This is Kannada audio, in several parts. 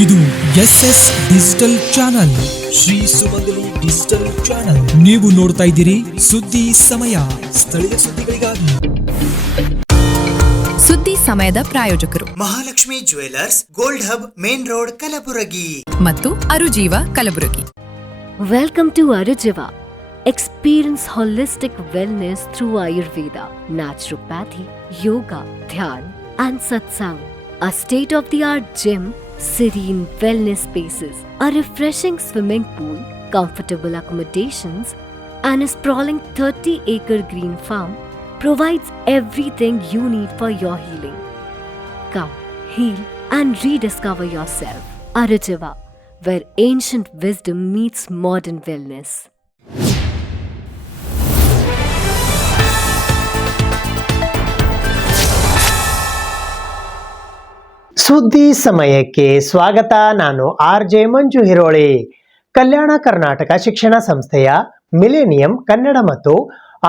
ಇದು SS digital channel, Shri Sumangali digital channel. ನೀವು ನೋಡ್ತಾ ಇದ್ದೀರಿ ಸುದ್ದಿ ಸಮಯ, ಸ್ಥಳೀಯ ಸುದ್ದಿಗಳಿಗಾಗಿ. ಸುದ್ದಿ ಸಮಯದ ಪ್ರಾಯೋಜಕರು Mahalakshmi jewellers, gold hub, main road, Kalaburagi ಮತ್ತು ಅರುಜೀವ Kalaburagi. Welcome to Arujiva. Experience holistic wellness through Ayurveda, naturopathy, yoga, dhyan, and satsang. A state-of-the-art gym, serene wellness spaces, a refreshing swimming pool, comfortable accommodations, and a sprawling 30-acre green farm provides everything you need for your healing. Come, heal, and rediscover yourself. Arujiva, where ancient wisdom meets modern wellness. ಸುದ್ದಿ ಸಮಯಕ್ಕೆ ಸ್ವಾಗತ. ನಾನು RJ ಮಂಜು ಹಿರೋಳಿ. ಕಲ್ಯಾಣ ಕರ್ನಾಟಕ ಶಿಕ್ಷಣ ಸಂಸ್ಥೆಯ ಮಿಲೇನಿಯಂ ಕನ್ನಡ ಮತ್ತು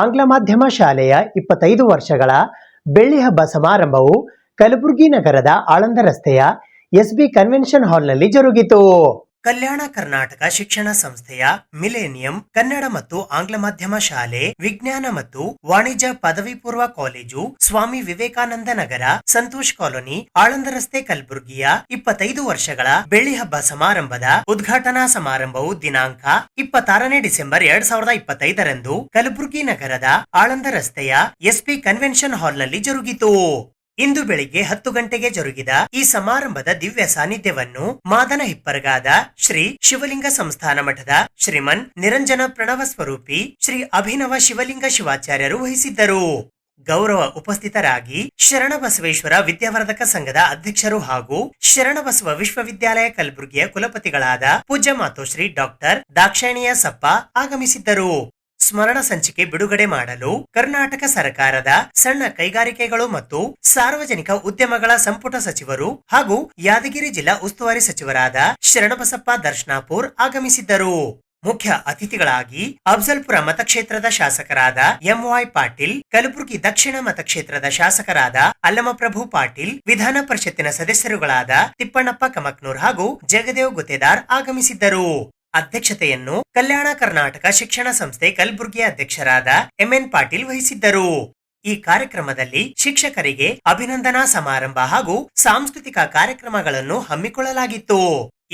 ಆಂಗ್ಲ ಮಾಧ್ಯಮ ಶಾಲೆಯ 25 ವರ್ಷಗಳ ಬೆಳ್ಳಿ ಹಬ್ಬ ಸಮಾರಂಭವು ಕಲಬುರಗಿ ನಗರದ ಆಳಂದ ರಸ್ತೆಯ SB ಕನ್ವೆನ್ಷನ್ ಹಾಲ್ನಲ್ಲಿ ಜರುಗಿತು. ಕಲ್ಯಾಣ ಕರ್ನಾಟಕ ಶಿಕ್ಷಣ ಸಂಸ್ಥೆಯ ಮಿಲೇನಿಯಂ ಕನ್ನಡ ಮತ್ತು ಆಂಗ್ಲ ಮಾಧ್ಯಮ ಶಾಲೆ, ವಿಜ್ಞಾನ ಮತ್ತು ವಾಣಿಜ್ಯ ಪದವಿ ಪೂರ್ವ ಕಾಲೇಜು, ಸ್ವಾಮಿ ವಿವೇಕಾನಂದ ನಗರ, ಸಂತೋಷ್ ಕಾಲೋನಿ, ಆಳಂದ ರಸ್ತೆ, ಕಲಬುರಗಿಯ 25 ವರ್ಷಗಳ ಬೆಳ್ಳಿ ಹಬ್ಬ ಸಮಾರಂಭದ ಉದ್ಘಾಟನಾ ಸಮಾರಂಭವು ದಿನಾಂಕ 26 ಡಿಸೆಂಬರ್ 2025 ಕಲಬುರಗಿ ನಗರದ ಆಳಂದ ರಸ್ತೆಯ SB ಕನ್ವೆನ್ಷನ್ ಹಾಲ್ನಲ್ಲಿ ಜರುಗಿತು. ಇಂದು ಬೆಳಿಗ್ಗೆ 10 ಗಂಟೆಗೆ ಜರುಗಿದ ಈ ಸಮಾರಂಭದ ದಿವ್ಯ ಸಾನ್ನಿಧ್ಯವನ್ನು ಮಾದನ ಹಿಪ್ಪರಗಾದ ಶ್ರೀ ಶಿವಲಿಂಗ ಸಂಸ್ಥಾನ ಮಠದ ಶ್ರೀಮನ್ ನಿರಂಜನ ಪ್ರಣವ ಸ್ವರೂಪಿ ಶ್ರೀ ಅಭಿನವ ಶಿವಲಿಂಗ ಶಿವಾಚಾರ್ಯರು ವಹಿಸಿದ್ದರು. ಗೌರವ ಉಪಸ್ಥಿತರಾಗಿ ಶರಣಬಸವೇಶ್ವರ ವಿದ್ಯಾವರ್ಧಕ ಸಂಘದ ಅಧ್ಯಕ್ಷರು ಹಾಗೂ ಶರಣಬಸವ ವಿಶ್ವವಿದ್ಯಾಲಯ ಕಲಬುರಗಿಯ ಕುಲಪತಿಗಳಾದ ಪೂಜ್ಯ ಮಾತೋಶ್ರೀ ಡಾಕ್ಟರ್ ದಾಕ್ಷಾಯಿಣಿಯ ಸಪ್ಪ ಆಗಮಿಸಿದ್ದರು. ಸ್ಮರಣ ಸಂಚಿಕೆ ಬಿಡುಗಡೆ ಮಾಡಲು ಕರ್ನಾಟಕ ಸರ್ಕಾರದ ಸಣ್ಣ ಕೈಗಾರಿಕೆಗಳು ಮತ್ತು ಸಾರ್ವಜನಿಕ ಉದ್ಯಮಗಳ ಸಂಪುಟ ಸಚಿವರು ಹಾಗೂ ಯಾದಗಿರಿ ಜಿಲ್ಲಾ ಉಸ್ತುವಾರಿ ಸಚಿವರಾದ ಶರಣಬಸಪ್ಪ ದರ್ಶನಾಪುರ್ ಆಗಮಿಸಿದ್ದರು. ಮುಖ್ಯ ಅತಿಥಿಗಳಾಗಿ ಅಫ್ಜಲ್ಪುರ ಮತಕ್ಷೇತ್ರದ ಶಾಸಕರಾದ MY ಪಾಟೀಲ್, ಕಲಬುರಗಿ ದಕ್ಷಿಣ ಮತಕ್ಷೇತ್ರದ ಶಾಸಕರಾದ ಅಲ್ಲಮಪ್ರಭು ಪಾಟೀಲ್, ವಿಧಾನ ಪರಿಷತ್ತಿನ ಸದಸ್ಯರುಗಳಾದ ತಿಪ್ಪಣ್ಣಪ್ಪ ಕಮಕ್ನೂರ್ ಹಾಗೂ ಜಗದೇವ್ ಗುತ್ತೇದಾರ್ ಆಗಮಿಸಿದ್ದರು. ಅಧ್ಯಕ್ಷತೆಯನ್ನು ಕಲ್ಯಾಣ ಕರ್ನಾಟಕ ಶಿಕ್ಷಣ ಸಂಸ್ಥೆ ಕಲಬುರಗಿಯ ಅಧ್ಯಕ್ಷರಾದ MN ಪಾಟೀಲ್ ವಹಿಸಿದ್ದರು. ಈ ಕಾರ್ಯಕ್ರಮದಲ್ಲಿ ಶಿಕ್ಷಕರಿಗೆ ಅಭಿನಂದನಾ ಸಮಾರಂಭ ಹಾಗೂ ಸಾಂಸ್ಕೃತಿಕ ಕಾರ್ಯಕ್ರಮಗಳನ್ನು ಹಮ್ಮಿಕೊಳ್ಳಲಾಗಿತ್ತು.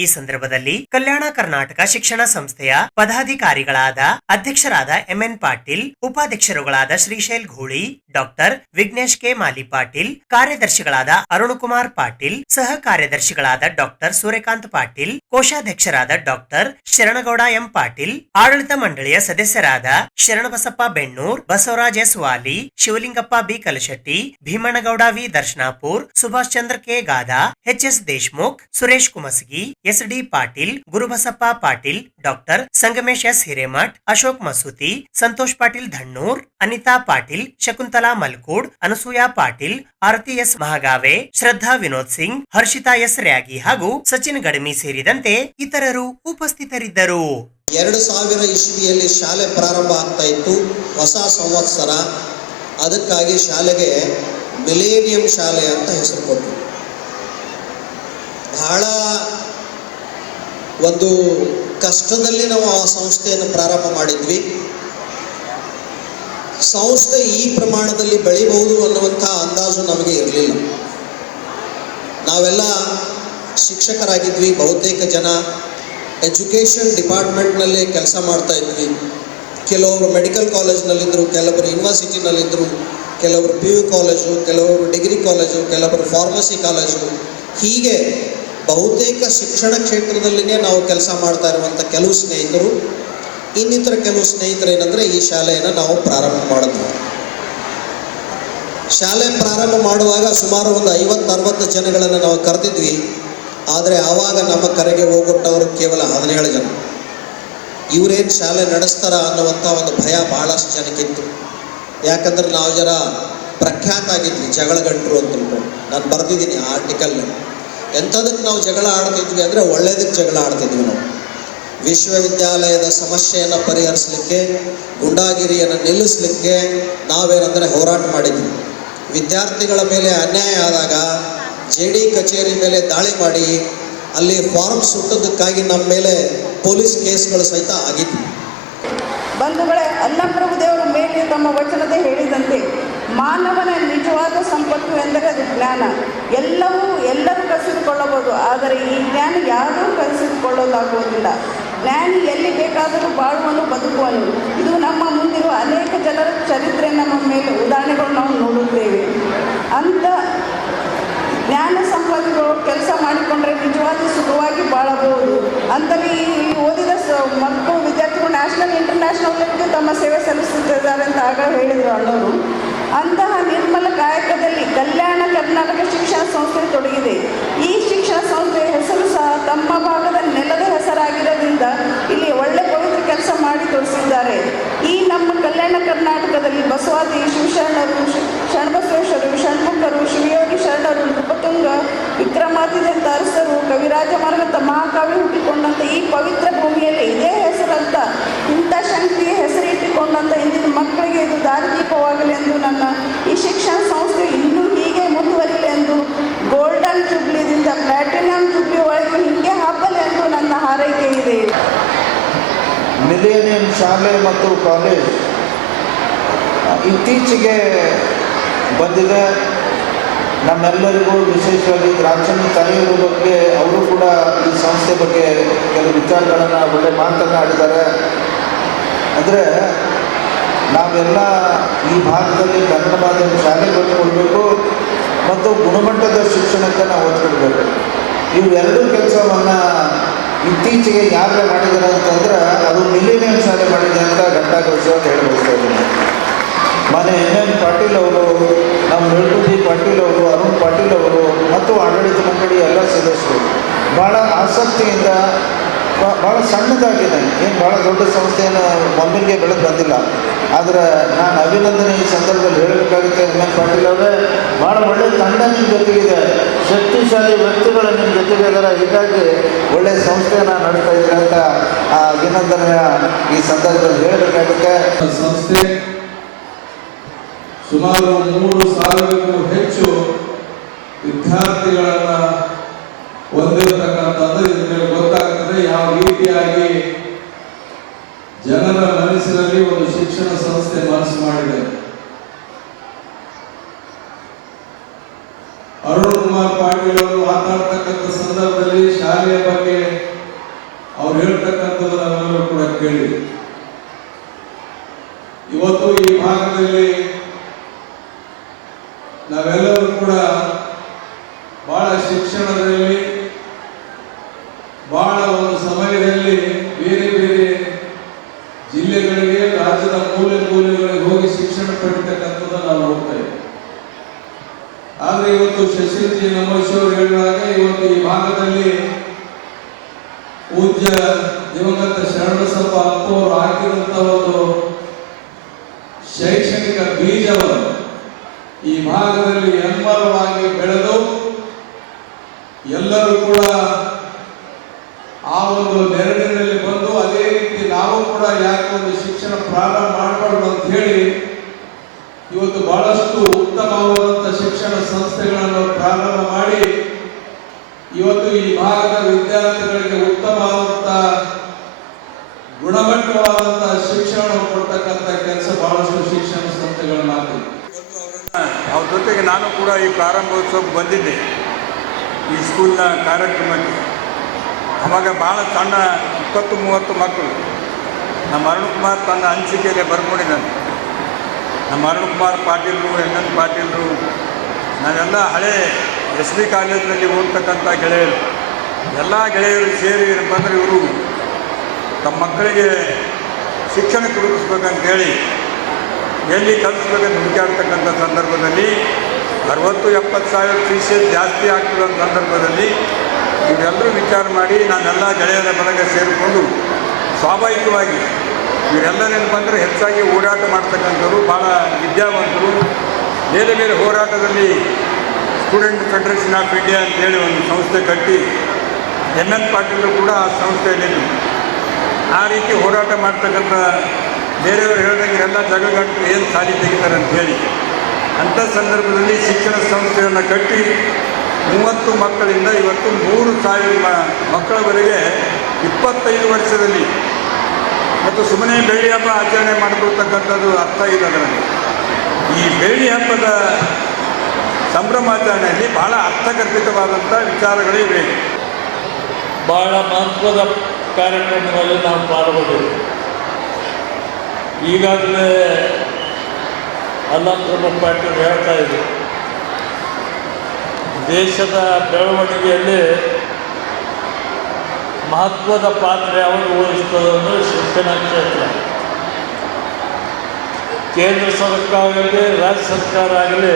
ಈ ಸಂದರ್ಭದಲ್ಲಿ ಕಲ್ಯಾಣ ಕರ್ನಾಟಕ ಶಿಕ್ಷಣ ಸಂಸ್ಥೆಯ ಪದಾಧಿಕಾರಿಗಳಾದ ಅಧ್ಯಕ್ಷರಾದ MN ಪಾಟೀಲ್, ಉಪಾಧ್ಯಕ್ಷರುಗಳಾದ ಶ್ರೀಶೈಲ್ ಘೋಳಿ, ಡಾಕ್ಟರ್ ವಿಘ್ನೇಶ್ ಕೆ ಮಾಲಿ ಪಾಟೀಲ್, ಕಾರ್ಯದರ್ಶಿಗಳಾದ ಅರುಣಕುಮಾರ್ ಪಾಟೀಲ್, ಸಹ ಕಾರ್ಯದರ್ಶಿಗಳಾದ ಡಾಕ್ಟರ್ ಸೂರ್ಯಕಾಂತ್ ಪಾಟೀಲ್, ಕೋಶಾಧ್ಯಕ್ಷರಾದ ಡಾಕ್ಟರ್ ಶರಣಗೌಡ M ಪಾಟೀಲ್, ಆಡಳಿತ ಮಂಡಳಿಯ ಸದಸ್ಯರಾದ Sharanabasappa Bennur, Basavaraj S Wali, Shivalingappa B Kalshetti, Bhimannagouda V Darshanapur, Subhash Chandra K Gada, HS Deshmukh, Suresh Kumasagi, SD Patil, Gurubasappa Patil, doctor Sangamesh S Hiremath, Ashok Masuti, Santosh Patil Dhannur, Anita Patil, Shakuntala Malkud, Anasuya Patil, Aarti S ಮಹಾಗಾವೆ, ಶ್ರದ್ಧಾ ವಿನೋದ್ ಸಿಂಗ್, ಹರ್ಷಿತಾ S ರ್ಯಾಗಿ ಹಾಗೂ ಸಚಿನ್ ಗಡಮಿ ಸೇರಿದಂತೆ ಇತರರು ಉಪಸ್ಥಿತರಿದ್ದರು. 2000 ಇಸ್ವಿಯಲ್ಲಿ ಶಾಲೆ ಪ್ರಾರಂಭ ಆಗ್ತಾ ಇತ್ತು, ಹೊಸ ಸಂವತ್ಸರ. ಅದಕ್ಕಾಗಿ ಶಾಲೆಗೆ ಮಿಲೇನಿಯಂ ಶಾಲೆ ಅಂತ ಹೆಸರು ಕೊಟ್ಟರು. ಬಹಳ ಒಂದು ಕಷ್ಟದಲ್ಲಿ ನಾವು ಆ ಸಂಸ್ಥೆಯನ್ನು ಪ್ರಾರಂಭ ಮಾಡಿದ್ವಿ. ಸಂಸ್ಥೆ ಈ ಪ್ರಮಾಣದಲ್ಲಿ ಬೆಳಿಬಹುದು ಅನ್ನುವಂಥ ಅಂದಾಜು ನಮಗೆ ಇರಲಿಲ್ಲ. ನಾವೆಲ್ಲ ಶಿಕ್ಷಕರಾಗಿದ್ವಿ, ಬಹುತೇಕ ಜನ ಎಜುಕೇಷನ್ ಡಿಪಾರ್ಟ್ಮೆಂಟ್ನಲ್ಲಿ ಕೆಲಸ ಮಾಡ್ತಾ ಇದ್ವಿ. ಕೆಲವರು ಮೆಡಿಕಲ್ ಕಾಲೇಜ್ನಲ್ಲಿದ್ದರು, ಕೆಲವರು ಯೂನಿವರ್ಸಿಟಿನಲ್ಲಿದ್ದರು, ಕೆಲವರು PU ಕಾಲೇಜು, ಕೆಲವರು ಡಿಗ್ರಿ ಕಾಲೇಜು, ಕೆಲವರು ಫಾರ್ಮಸಿ ಕಾಲೇಜು. ಹೀಗೆ ಬಹುತೇಕ ಶಿಕ್ಷಣ ಕ್ಷೇತ್ರದಲ್ಲಿನೇ ನಾವು ಕೆಲಸ ಮಾಡ್ತಾ ಇರುವಂಥ ಕೆಲವು ಸ್ನೇಹಿತರು, ಇನ್ನಿತರ ಕೆಲವು ಸ್ನೇಹಿತರು ಏನಂದರೆ ಈ ಶಾಲೆಯನ್ನು ನಾವು ಪ್ರಾರಂಭ ಮಾಡಿದ್ವಿ. ಶಾಲೆ ಪ್ರಾರಂಭ ಮಾಡುವಾಗ ಸುಮಾರು ಒಂದು 50-60 ಜನಗಳನ್ನು ನಾವು ಕರೆದಿದ್ವಿ. ಆದರೆ ಆವಾಗ ನಮ್ಮ ಕರೆಗೆ ಹೋಗೊಟ್ಟವರು ಕೇವಲ 17 ಜನ. ಇವರೇನು ಶಾಲೆ ನಡೆಸ್ತಾರ ಅನ್ನುವಂಥ ಒಂದು ಭಯ ಭಾಳಷ್ಟು ಜನಕ್ಕಿತ್ತು. ಯಾಕಂದ್ರೆ ನಾವು ಜರ ಪ್ರಖ್ಯಾತ ಆಗಿದ್ವಿ, ಜಗಳಗಂಟರು ಅಂತ ತಿಳ್ಕೊಂಡು. ನಾನು ಬರೆದಿದ್ದೀನಿ ಆ ಆರ್ಟಿಕಲ್ನ. ಎಂಥದಕ್ಕೆ ನಾವು ಜಗಳ ಆಡ್ತಿದ್ವಿ ಅಂದರೆ ಒಳ್ಳೆಯದಕ್ಕೆ ಜಗಳ ಆಡ್ತಿದ್ವಿ ನಾವು. ವಿಶ್ವವಿದ್ಯಾಲಯದ ಸಮಸ್ಯೆಯನ್ನು ಪರಿಹರಿಸಲಿಕ್ಕೆ, ಗುಂಡಾಗಿರಿಯನ್ನು ನಿಲ್ಲಿಸಲಿಕ್ಕೆ ನಾವೇನಂದರೆ ಹೋರಾಟ ಮಾಡಿದ್ವಿ. ವಿದ್ಯಾರ್ಥಿಗಳ ಮೇಲೆ ಅನ್ಯಾಯ ಆದಾಗ JD ಕಚೇರಿ ಮೇಲೆ ದಾಳಿ ಮಾಡಿ ಅಲ್ಲಿ ಫಾರ್ಮ್ ಸುಟ್ಟದಕ್ಕಾಗಿ ನಮ್ಮ ಮೇಲೆ ಪೊಲೀಸ್ ಕೇಸ್ಗಳು ಸಹಿತ ಆಗಿತ್ತು. ಬಂಧುಗಳೇ, ಅನ್ನಪ್ರಭು ದೇವರ ಮೇಲೆ ತಮ್ಮ ವಚನದ ಹೇಳಿದಂತೆ ಮಾನವನ ನಿಜವಾದ ಸಂಪತ್ತು ಎಂದರೆ ಅದು ಜ್ಞಾನ. ಎಲ್ಲರೂ ಕಸಿದುಕೊಳ್ಳಬಹುದು, ಆದರೆ ಈ ಜ್ಞಾನ ಯಾರೂ ಕಸಿದುಕೊಳ್ಳೋದಾಗುವುದಿಲ್ಲ. ಜ್ಞಾನಿ ಎಲ್ಲಿ ಬೇಕಾದರೂ ಬಾಳುವನು, ಬದುಕುವನು. ಇದು ನಮ್ಮ ಮುಂದಿರುವ ಅನೇಕ ಜನರ ಚರಿತ್ರೆ, ನಮ್ಮ ಮೇಲೆ ಉದಾಹರಣೆಗಳು ನಾವು ನೋಡುತ್ತೇವೆ. ಅಂಥ ಜ್ಞಾನ ಸಂಪನ್ಮೂಲಗಳು ಕೆಲಸ ಮಾಡಿಕೊಂಡ್ರೆ ನಿಜವಾದ ಸುಖವಾಗಿ ಬಾಳಬಹುದು ಅಂತಲೇ ಈ ಓದಿದ ಮಕ್ಕಳು ವಿದ್ಯಾರ್ಥಿಗಳು ನ್ಯಾಷನಲ್ ಇಂಟರ್ನ್ಯಾಷನಲ್ ಲೆವೆಲ್ಗೆ ತಮ್ಮ ಸೇವೆ ಸಲ್ಲಿಸುತ್ತಿದ್ದಾರೆ ಅಂತ ಆಗ ಹೇಳಿದರು ಅಣ್ಣವರು. ಅಂತಹ ನಿರ್ಮಲ ಕಾಯಕದಲ್ಲಿ ಕಲ್ಯಾಣ ಕರ್ನಾಟಕ ಶಿಕ್ಷಣ ಸಂಸ್ಥೆ ತೊಡಗಿದೆ. ಈ ಶಿಕ್ಷಣ ಸಂಸ್ಥೆಯ ಹೆಸರು ಸಹ ತಮ್ಮ ಭಾಗದ ನೆಲದ ಹೆಸರಾಗಿರೋದ್ರಿಂದ ಇಲ್ಲಿ ಒಳ್ಳೆ ಪವಿತ್ರ ಕೆಲಸ ಮಾಡಿ ತೋರಿಸಿದ್ದಾರೆ. ಈ ನಮ್ಮ ಕಲ್ಯಾಣ ಕರ್ನಾಟಕದಲ್ಲಿ ಬಸವಾದಿ, ಶಿವಶರಣರು, ಶರಣಬಸವೇಶ್ವರರು, ಷಣ್ಮುಖರು, ಶಿವಯೋಗಿ ಶರಣರು, ನೃಪತುಂಗ, ವಿಕ್ರಮಾದಿತ್ಯಂತ ಅರಸರು, ಕವಿರಾಜ ಮಾರ್ಗಂತ ಮಹಾಕಾವ್ಯ ಹುಟ್ಟಿಕೊಂಡಂಥ ಈ ಪವಿತ್ರ ಭೂಮಿಯಲ್ಲಿ ಇದೇ ಹೆಸರಂತ ಇಂಥ ಶಕ್ತಿಗೆ ಹೆಸರಿಟ್ಟುಕೊಂಡಂಥ ಇಂದಿನ ಮಕ್ಕಳಿಗೆ ಇದು ದಾರಿದೀಪವಾಗಲಿ ಎಂದು ನನ್ನ ಈ ಶಿಕ್ಷಣ ಸಂಸ್ಥೆ ಇನ್ನೂ ಹೀಗೆ ಮುಂದುವರಿಯಲಿ ಎಂದು ಗೋಲ್ಡನ್ ಜುಬ್ಲಿದಿಂದ ಪ್ಲಾಟಿನಮ್ ಜುಬ್ಲಿ ಒಳಗೆ ಹೀಗೆ ಹಬ್ಬಲಿ ಎಂದು ನನ್ನ ಹಾರೈಕೆ ಇದೆ. ಮಿಲೇನಿಯಂ ಶಾಲೆ ಮತ್ತು ಕಾಲೇಜ್ ಇತ್ತೀಚೆಗೆ ಬಂದಿದೆ. ನಮ್ಮೆಲ್ಲರಿಗೂ ವಿಶೇಷವಾಗಿ ರಾಜನ ತಾಯಿಯವರ ಬಗ್ಗೆ ಅವರು ಕೂಡ ಈ ಸಂಸ್ಥೆ ಬಗ್ಗೆ ಕೆಲವು ವಿಚಾರಗಳನ್ನು ಒಳ್ಳೆ ಮಾತನ್ನು ಆಡಿದ್ದಾರೆ. ಅಂದರೆ ನಾವೆಲ್ಲ ಈ ಭಾಗದಲ್ಲಿ ಕನ್ನಡ ಮಾಧ್ಯಮ ಶಾಲೆಗಳನ್ನು ಕೊಡಬೇಕು ಮತ್ತು ಗುಣಮಟ್ಟದ ಶಿಕ್ಷಣಕ್ಕೆ ನಾವು ಒತ್ತು ಕೊಡಬೇಕು. ಇವೆರಡೂ ಕೆಲಸವನ್ನು ಇತ್ತೀಚೆಗೆ ಯಾರು ಮಾಡಿದ್ದಾರೆ ಅಂತಂದ್ರೆ ಅದು ಮಿಲೇನಿಯಂ ಶಾಲೆ ಮಾಡಿದೆ ಅಂತ ಘಂಟಾಘೋಷವಾಗಿ ಹೇಳಬಯಸ್ತಾ ಇದ್ದೀನಿ. ಮಾನ್ಯ ಎನ್ ಪಾಟೀಲ್ ಅವರು, ನಮ್ಮ ರೇಣುಜಿ ಪಾಟೀಲ್ ಅವರು, ಅರುಣ್ ಪಾಟೀಲ್ ಅವರು ಮತ್ತು ಆಡಳಿತ ಮಂಡಳಿ ಎಲ್ಲ ಸದಸ್ಯರು ಭಾಳ ಆಸಕ್ತಿಯಿಂದ ಭಾಳ ಸಣ್ಣದಾಗಿದೆ, ಏನು ಭಾಳ ದೊಡ್ಡ ಸಂಸ್ಥೆಯನ್ನು ಒಮ್ಮೆಗೆ ಬೆಳೆದು ಬಂದಿಲ್ಲ. ಆದರೆ ನಾನು ಅಭಿನಂದನೆ ಈ ಸಂದರ್ಭದಲ್ಲಿ ಹೇಳಬೇಕಾಗುತ್ತೆ. ಎನ್ ಪಾಟೀಲ್ ಅವರೇ, ಭಾಳ ಒಳ್ಳೆಯ ತಂಡ ನಿಮ್ಮ ಜೊತೆಗಿದೆ, ಶಕ್ತಿಶಾಲಿ ವ್ಯಕ್ತಿಗಳು ನಿಮ್ಮ ಜೊತೆಗೆ ಇದ್ದಾರೆ, ಹೀಗಾಗಿ ಒಳ್ಳೆಯ ಸಂಸ್ಥೆಯನ್ನು ನಡೆಸ್ತಾ ಇದ್ದಾರೆ ಅಂತ ಆ ಅಭಿನಂದನೆಯ ಈ ಸಂದರ್ಭದಲ್ಲಿ ಹೇಳಬೇಕಾಗುತ್ತೆ. ಸಂಸ್ಥೆ ಸುಮಾರು 3,000ಕ್ಕೂ ಹೆಚ್ಚು ವಿದ್ಯಾರ್ಥಿಗಳನ್ನು ಹೊಂದಿರತಕ್ಕಂಥದ್ದು ಇದರಲ್ಲಿ ಗೊತ್ತಾಗ್ತದೆ ಯಾವ ರೀತಿಯಾಗಿ ಜನರ ಮನಸ್ಸಿನಲ್ಲಿ ಒಂದು ಶಿಕ್ಷಣ ಸಂಸ್ಥೆ ಮನಸ್ಸು ಮಾಡಿದೆ. ಅರುಣ್ ಕುಮಾರ್ ಪಾಟೀಲ್ ಅವರು ಮಾತಾಡ್ತಕ್ಕಂಥ ಸಂದರ್ಭದಲ್ಲಿ ಶಾಲೆಯ ಬಗ್ಗೆ ಅವ್ರು ಹೇಳ್ತಕ್ಕಂಥದ್ದು ನಾವೆಲ್ಲರೂ ಕೂಡ ಕೇಳಿ. ಇವತ್ತು ಈ ಭಾಗದಲ್ಲಿ ನಾವೆಲ್ಲರೂ ಕೂಡ ಬಹಳ ಶಿಕ್ಷಣದಲ್ಲಿ ಬಹಳ ಒಂದು ಸಮಯದಲ್ಲಿ ಬೇರೆ ಬೇರೆ ಜಿಲ್ಲೆಗಳಿಗೆ, ರಾಜ್ಯದ ಮೂಲೆಗಳಿಗೆ ಹೋಗಿ ಶಿಕ್ಷಣ ಪಡಿತಕ್ಕಂಥದ್ದು ನಾವು ನೋಡ್ತಾ ಇದ್ದೀವಿ. ಆದರೆ ಇವತ್ತು ಶಶಿಲ್ಜಿ ನಮೋಶಿಯವರು ಹೇಳಿದಾಗ ಇವತ್ತು ಈ ಭಾಗದಲ್ಲಿ ಪೂಜ್ಯ ದಿವಂಗತ ಶರಣಬಸಪ್ಪ ಅಪ್ಪವರು ಹಾಕಿದಂಥ ಒಂದು ಶೈಕ್ಷಣಿಕ ಬೀಜವನ್ನು ಈ ಭಾಗದಲ್ಲಿ ಎಮ್ಮರವಾಗಿ ಬೆಳೆದು ಎಲ್ಲರೂ ಕೂಡ ಆ ಒಂದು ನೆರಳಿನಲ್ಲಿ ಬಂದು ಅದೇ ರೀತಿ ನಾವು ಕೂಡ ಯಾಕೆ ಒಂದು ಶಿಕ್ಷಣ ಪ್ರಾರಂಭ ಮಾಡಬಾರ್ದು ಅಂತ ಹೇಳಿ ಇವತ್ತು ಬಹಳಷ್ಟು ಉತ್ತಮವಾದಂಥ ಶಿಕ್ಷಣ ಸಂಸ್ಥೆಗಳನ್ನು ಪ್ರಾರಂಭ ಮಾಡಿ ಇವತ್ತು ಈ ಭಾಗದ ವಿದ್ಯಾರ್ಥಿಗಳಿಗೆ ಉತ್ತಮವಾದಂಥ ಗುಣಮಟ್ಟವಾದಂಥ ಶಿಕ್ಷಣ ಕೊಡ್ತಕ್ಕಂಥ ಕೆಲಸ ಬಹಳಷ್ಟು ಶಿಕ್ಷಣ ಸಂಸ್ಥೆಗಳು ಮಾಡ್ತೀವಿ. ಅವ್ರ ಜೊತೆಗೆ ನಾನು ಕೂಡ ಈ ಪ್ರಾರಂಭೋತ್ಸವಕ್ಕೆ ಬಂದಿದ್ದೆ, ಈ ಸ್ಕೂಲ್ನ ಕಾರ್ಯಕ್ರಮಕ್ಕೆ. ಅವಾಗ ಭಾಳ ಸಣ್ಣ 20-30 ಮಕ್ಕಳು. ನಮ್ಮ ಅರುಣ್ ಕುಮಾರ್ ತನ್ನ ಅನಿಸಿಕೆಯಲ್ಲಿ ಬರ್ಕೊಂಡಿದ್ದಾನೆ. ನಮ್ಮ ಅರುಣ್ ಕುಮಾರ್ ಪಾಟೀಲರು, ಎನ್ ಪಾಟೀಲರು, ನಾವೆಲ್ಲ ಹಳೆ ಎಸ್ ಬಿ ಕಾಲೇಜಿನಲ್ಲಿ ಓದ್ತಕ್ಕಂಥ ಗೆಳೆಯರು, ಎಲ್ಲ ಗೆಳೆಯರು ಸೇರಿ ಬಂದರೆ ಇವರು ತಮ್ಮ ಮಕ್ಕಳಿಗೆ ಶಿಕ್ಷಣ ಕೊಡಿಸ್ಬೇಕಂತೇಳಿ ಎಲ್ಲಿ ಕಲಿಸ್ಬೇಕಂತ ಹುಡುಕಾಡ್ತಕ್ಕಂಥ ಸಂದರ್ಭದಲ್ಲಿ 60-70 ಸಾವಿರ ಫೀಸಸ್ ಜಾಸ್ತಿ ಆಗ್ತದ ಸಂದರ್ಭದಲ್ಲಿ ಇವರೆಲ್ಲರೂ ವಿಚಾರ ಮಾಡಿ ನಾನೆಲ್ಲ ಗೆಳೆಯರ ಬಳಗ ಸೇರಿಕೊಂಡು ಸ್ವಾಭಾವಿಕವಾಗಿ ಇವರೆಲ್ಲರೇನು ಬಂದರೆ ಹೆಚ್ಚಾಗಿ ಓಡಾಟ ಮಾಡ್ತಕ್ಕಂಥವ್ರು, ಭಾಳ ವಿದ್ಯಾವಂತರು, ಬೇರೆ ಬೇರೆ ಹೋರಾಟದಲ್ಲಿ ಸ್ಟೂಡೆಂಟ್ ಫೆಡರೇಷನ್ ಆಫ್ ಇಂಡಿಯಾ ಅಂತೇಳಿ ಒಂದು ಸಂಸ್ಥೆ ಕಟ್ಟಿ ಎನ್ ಪಾಟೀಲ್ ಕೂಡ ಆ ಸಂಸ್ಥೆಯಲ್ಲಿ ಆ ರೀತಿ ಹೋರಾಟ ಮಾಡ್ತಕ್ಕಂಥ ಬೇರೆಯವರು ಹೇಳಿದಂಗೆ ಎಲ್ಲ ಜಗಗಂಟು ಏನು ಸಾಲಿ ತೆಗಿತಾರೆ ಅಂತ ಹೇಳಿ ಅಂಥ ಸಂದರ್ಭದಲ್ಲಿ ಶಿಕ್ಷಣ ಸಂಸ್ಥೆಯನ್ನು ಕಟ್ಟಿ 30 ಮಕ್ಕಳಿಂದ ಇವತ್ತು 3,000 ಮಕ್ಕಳವರೆಗೆ 25 ವರ್ಷದಲ್ಲಿ. ಮತ್ತು ಸುಮ್ಮನೆ ಬೆಳ್ಳಿ ಹಬ್ಬ ಆಚರಣೆ ಮಾಡಿಕೊಳ್ತಕ್ಕಂಥದ್ದು ಅರ್ಥ ಇಲ್ಲ ಅದರಲ್ಲಿ. ಈ ಬೆಳ್ಳಿ ಹಬ್ಬದ ಸಂಭ್ರಮಾಚರಣೆಯಲ್ಲಿ ಬಹಳ ಅರ್ಥಗರ್ಭಿತವಾದಂಥ ವಿಚಾರಗಳಿವೆ. ಬಹಳ ಮಹತ್ವದ ಕಾರ್ಯಕ್ರಮದಲ್ಲಿ ನಾವು ಪಾಲ್ಗೊಂಡಿದ್ದೇವೆ. ಈಗಾಗಲೇ ಅಲ್ಲಂಪ್ರಭು ಪಾಟೀಲ್ ಹೇಳ್ತಾ ಇದ್ದರು, ದೇಶದ ಬೆಳವಣಿಗೆಯಲ್ಲಿ ಮಹತ್ವದ ಪಾತ್ರ ಯಾವುದು ವಹಿಸ್ತದೆ ಅಂದರೆ ಶಿಕ್ಷಣ ಕ್ಷೇತ್ರ. ಕೇಂದ್ರ ಸರ್ಕಾರ ಆಗಲಿ ರಾಜ್ಯ ಸರ್ಕಾರ ಆಗಲಿ